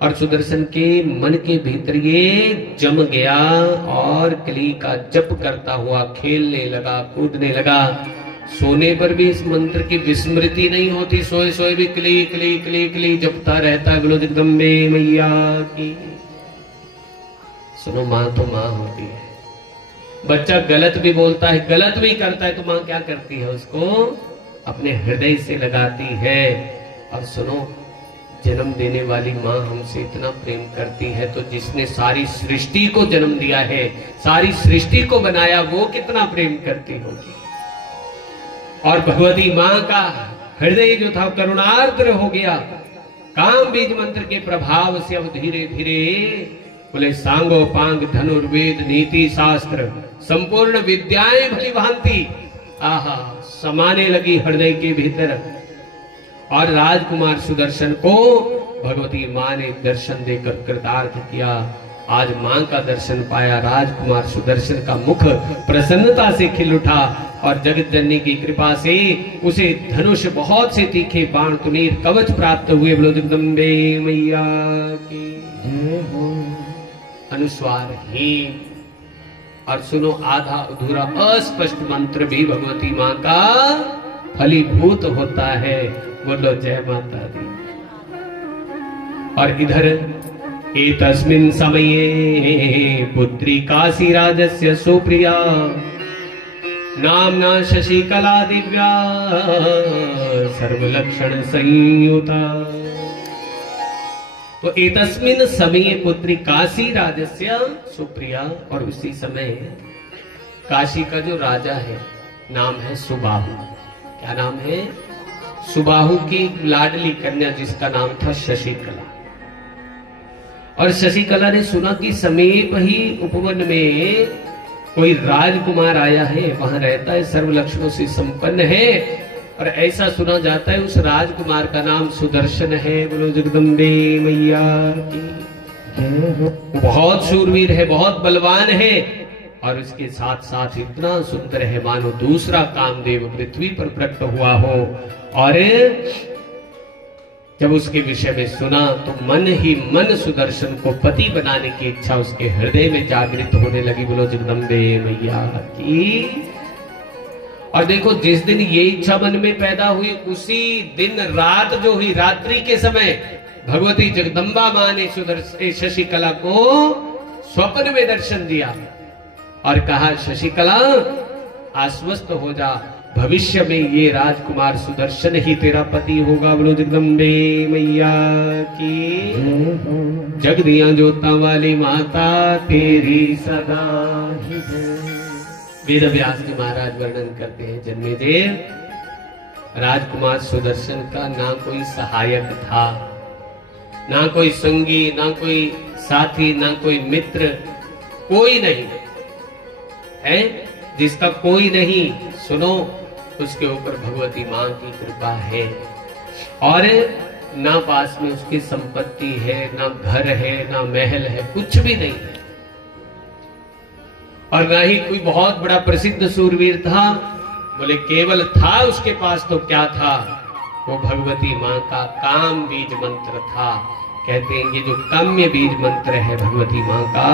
और सुदर्शन के मन के भीतर ये जम गया, और क्ली का जप करता हुआ खेलने लगा, कूदने लगा। सोने पर भी इस मंत्र की विस्मृति नहीं होती, सोए सोए भी क्ली क्ली क्ली क्ली जपता रहता है। बोलो जगदम्बे मैया की। सुनो, माँ तो माँ होती है। बच्चा गलत भी बोलता है, गलत भी करता है, तो माँ क्या करती है? उसको अपने हृदय से लगाती है। और सुनो, जन्म देने वाली माँ हमसे इतना प्रेम करती है, तो जिसने सारी सृष्टि को जन्म दिया है, सारी सृष्टि को बनाया, वो कितना प्रेम करती होगी। और भगवती माँ का हृदय जो था करुणार्द्र हो गया। काम बीज मंत्र के प्रभाव से अब धीरे धीरे बोले सांगो पांग धनुर्वेद नीति शास्त्र संपूर्ण विद्याएं भली भांति आहा समाने लगी हृदय के भीतर। और राजकुमार सुदर्शन को भगवती माँ ने दर्शन देकर कृतार्थ किया। आज माँ का दर्शन पाया, राजकुमार सुदर्शन का मुख प्रसन्नता से खिल उठा, और जगत जननी की कृपा से उसे धनुष बहुत से तीखे बाण तुनीर कवच प्राप्त हुए। बोलो जगदम्बे मैया की। अनुस्वारहीन और सुनो आधा अधूरा अस्पष्ट मंत्र भी भगवती माँ का फलीभूत होता है। बोलो जय माता दी। और इधर एतस्मिन् समये पुत्री काशीराजस्य सुप्रिया नामना शशिकला दिव्या सर्वलक्षण संयुता। तो एतस्मिन् समये पुत्री काशीराजस्य सुप्रिया, और उसी समय काशी का जो राजा है नाम है सुबाहु। क्या नाम है? सुबाहु की लाडली कन्या जिसका नाम था शशिकला। और शशिकला ने सुना कि समीप ही उपवन में कोई राजकुमार आया है, वहां रहता है, सर्व लक्षणों से संपन्न है, और ऐसा सुना जाता है उस राजकुमार का नाम सुदर्शन है। बोलो जगदम्बे मैया की। बहुत शूरवीर है, बहुत बलवान है, और उसके साथ साथ इतना सुंदर है मानो दूसरा कामदेव पृथ्वी पर प्रकट हुआ हो। और जब उसके विषय में सुना तो मन ही मन सुदर्शन को पति बनाने की इच्छा उसके हृदय में जागृत होने लगी। बोलो जगदम्बे मैया की। और देखो, जिस दिन ये इच्छा मन में पैदा हुई उसी दिन रात जो हुई, रात्रि के समय भगवती जगदम्बा मां ने शशिकला को स्वप्न में दर्शन दिया और कहा, शशिकला आश्वस्त हो जा, भविष्य में ये राजकुमार सुदर्शन ही तेरा पति होगा। बोलो जगदम्बे मैया की। जग दिया जोता वाली माता तेरी सदा ही है। वेद व्यास जी महाराज वर्णन करते हैं, जन्मेजय राजकुमार सुदर्शन का ना कोई सहायक था, ना कोई संगी, ना कोई साथी, ना कोई मित्र, कोई नहीं है। जिसका कोई नहीं, सुनो, उसके ऊपर भगवती मां की कृपा है। और ना पास में उसकी संपत्ति है, ना घर है, ना महल है, कुछ भी नहीं है। और ना ही कोई बहुत बड़ा प्रसिद्ध सूरवीर था। बोले केवल था उसके पास तो क्या था, वो भगवती मां का काम बीज मंत्र था। कहते हैं ये जो काम्य बीज मंत्र है भगवती मां का,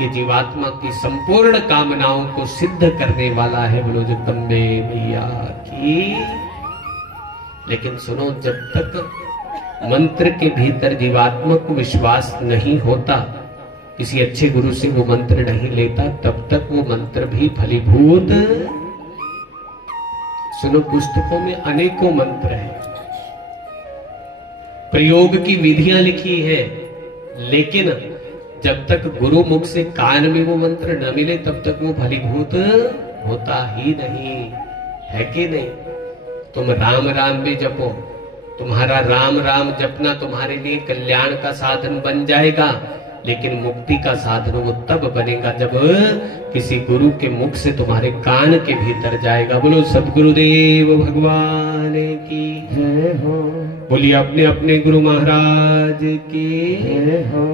ये जीवात्मा की संपूर्ण कामनाओं को सिद्ध करने वाला है। बोलो जगदम्बे मैया की। लेकिन सुनो, जब तक मंत्र के भीतर जीवात्मा को विश्वास नहीं होता, किसी अच्छे गुरु से वो मंत्र नहीं लेता, तब तक वो मंत्र भी फलीभूत। सुनो, पुस्तकों में अनेकों मंत्र हैं, प्रयोग की विधियां लिखी है, लेकिन जब तक गुरु मुख से कान में वो मंत्र न मिले तब तक वो फलीभूत होता ही नहीं है। कि नहीं? तुम राम राम भी जपो, तुम्हारा राम राम जपना तुम्हारे लिए कल्याण का साधन बन जाएगा, लेकिन मुक्ति का साधन वो तब बनेगा जब किसी गुरु के मुख से तुम्हारे कान के भीतर जाएगा। बोलो सद्गुरुदेव भगवान की जय हो। बोलिए अपने अपने गुरु महाराज की जय हो।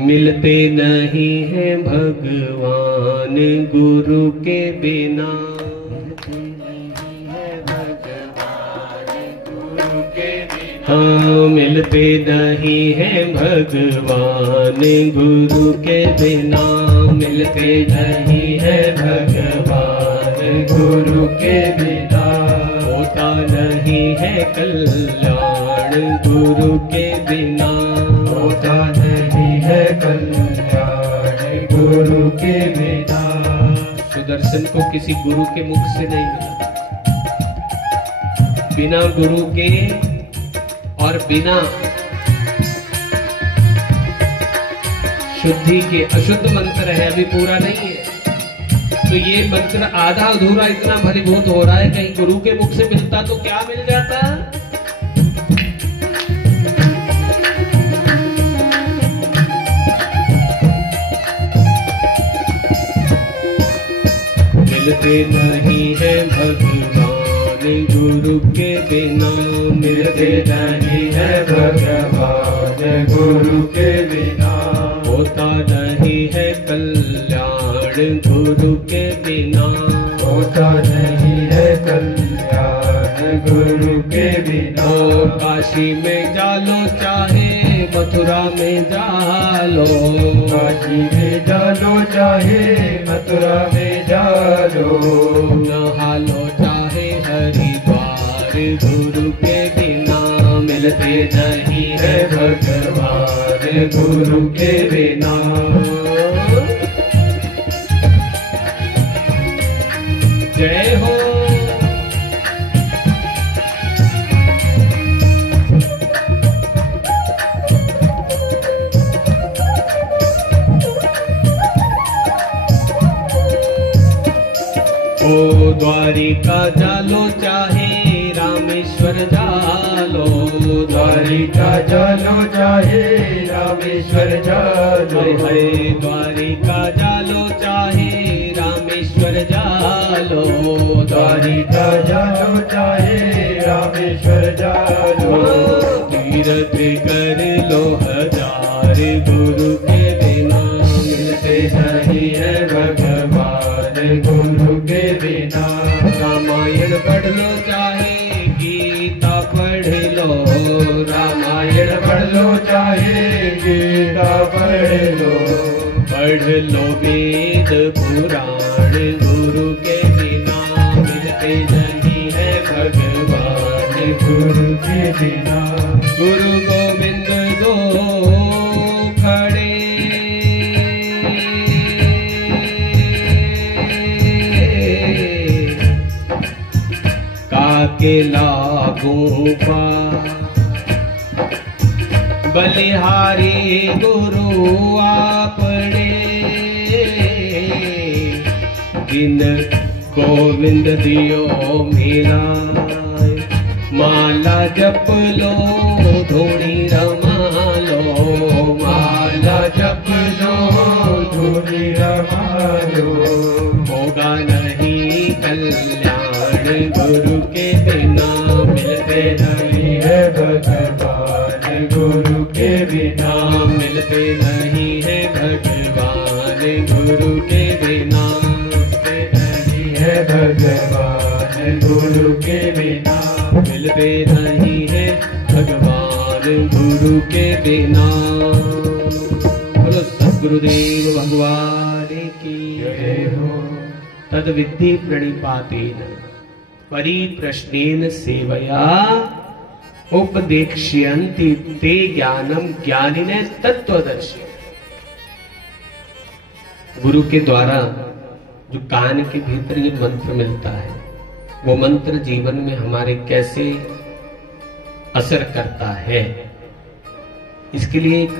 मिलते नहीं है भगवान गुरु के बिना, मिलते नहीं है भगवान गुरु के बिना। हाँ, मिलते नहीं है भगवान गुरु के बिना, मिलते नहीं है भगवान गुरु के बिना। होता नहीं है कल्याण गुरु के बिना, होता नहीं है कल्याण गुरु के बिना। सुदर्शन को किसी गुरु के मुख से नहीं मिला, बिना गुरु के और बिना शुद्धि के। अशुद्ध मंत्र है, अभी पूरा नहीं है, तो ये मंत्र आधा अधूरा इतना फलीभूत हो रहा है। कहीं गुरु के मुख से मिलता तो क्या मिल जाता। मिलते नहीं है भगवान गुरु के बिना, मिलते नहीं है भगवान गुरु के बिना। होता नहीं है कल्याण गुरु के बिना, होता नहीं है कल्याण गुरु के बिना। काशी में जालो चाहे मथुरा में जालो, काशी में जालो चाहे मथुरा में जालो, नहालो चाहे हरिद्वार, गुरु के बिना मिलते नहीं है भगवान, गुरु के बिना। जय हो। ओ द्वारिका जालो चाहे रामेश्वर जालो, द्वारिका जालो चाहे रामेश्वर जालो, हरे द्वारिका जालो चाहे रामेश्वर जालो, द्वारिका जालो चाहे रामेश्वर जालो, तीर्थ कर लो हजार, गुरु के बिना मिलते नहीं है भगवान, गुरु के बिना। रामायण पढ़ लो चाहे गीता पढ़ लो, रामायण पढ़ लो चाहे गीता पढ़ लो, पढ़ लो वेद पुराण, गुरु के बिना मिलते नहीं है भगवान, गुरु के बिना। गुरु गोविंद दो खड़े, काके लागू पा, बलिहारी गुरु आपने, जिन गोविंद दियो मिलाए, माला जप लो धूनी रमा लो, माला जप लो धूनी रमा लो, होगा नहीं कल्याण, गुरु के बिना मिलते नहीं है भगवान, गुरु के बिना मिलते नहीं है भगवान, गुरु के बिना नहीं है भगवान, गुरु के बिना मिलते नहीं है भगवान, गुरु के बिना। बोलो सद्गुरुदेव भगवान की जय हो। तद विद्धि प्रणिपातेन परिप्रश्नेन सेवया उपदेक्ष्यन्ति ते ज्ञानम ज्ञानिने तत्वदर्शी। गुरु के द्वारा जो कान के भीतर ये मंत्र मिलता है, वो मंत्र जीवन में हमारे कैसे असर करता है, इसके लिए एक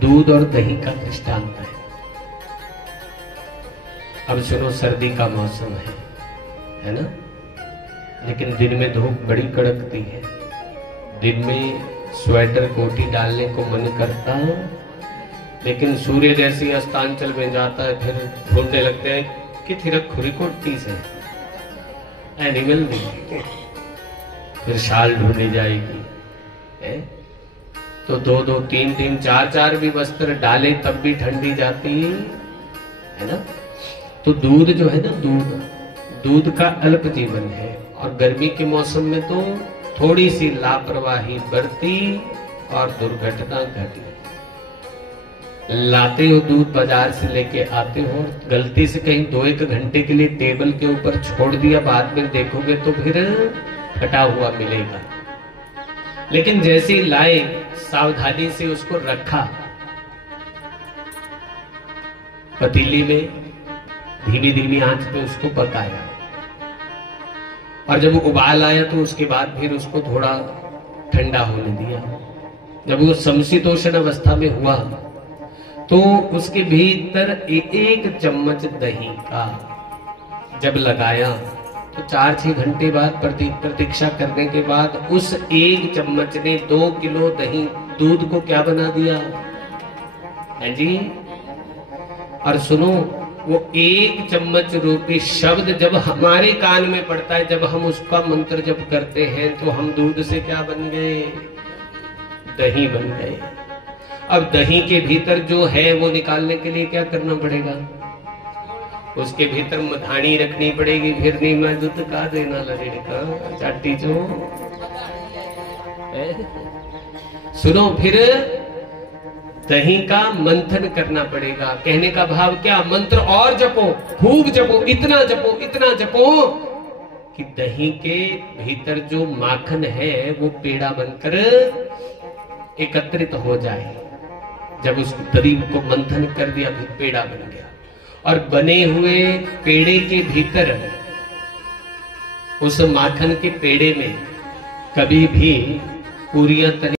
दूध और दही का दृष्टांत है। अब सुनो, सर्दी का मौसम है ना, लेकिन दिन में धूप बड़ी कड़कती है, दिन में स्वेटर कोटी डालने को मन करता है, लेकिन सूर्य जैसे ही अस्तांचल में जाता है फिर ढूंढने लगते हैं कि थिरक खुरी कोटी से एनिमल नहीं, फिर शाल ढूंढी जाएगी है? तो दो दो तीन तीन चार चार भी वस्त्र डाले तब भी ठंडी जाती है ना। तो दूध जो है ना, दूध का अल्प जीवन है, और गर्मी के मौसम में तो थोड़ी सी लापरवाही बरती और दुर्घटना घटी। लाते हो दूध बाजार से लेके आते हो, गलती से कहीं 2-1 घंटे के लिए टेबल के ऊपर छोड़ दिया, बाद में देखोगे तो फिर फटा हुआ मिलेगा। लेकिन जैसे ही लाए, सावधानी से उसको रखा पतीली में, धीमी धीमी आंच पे उसको पकाया, और जब उबाल आया तो उसके बाद फिर उसको थोड़ा ठंडा होने दिया। जब वो समशीतोष्ण अवस्था में हुआ तो उसके भीतर 1 चम्मच दही का जब लगाया तो 4-6 घंटे बाद प्रतीक्षा करने के बाद उस 1 चम्मच ने 2 किलो दही दूध को क्या बना दिया है जी। और सुनो, वो 1 चम्मच रूपी शब्द जब हमारे कान में पड़ता है, जब हम उसका मंत्र जप करते हैं, तो हम दूध से क्या बन गए? दही बन गए। अब दही के भीतर जो है वो निकालने के लिए क्या करना पड़ेगा? उसके भीतर मधानी रखनी पड़ेगी, फिर नहीं मैं दूध का देना लगेगा चाटी जो सुनो, फिर दही का मंथन करना पड़ेगा। कहने का भाव क्या, मंत्र और जपो, खूब जपो, इतना जपो कि दही के भीतर जो माखन है वो पेड़ा बनकर एकत्रित हो जाए। जब उस दही को मंथन कर दिया फिर पेड़ा बन गया, और बने हुए पेड़े के भीतर, उस माखन के पेड़े में कभी भी पूरियां तली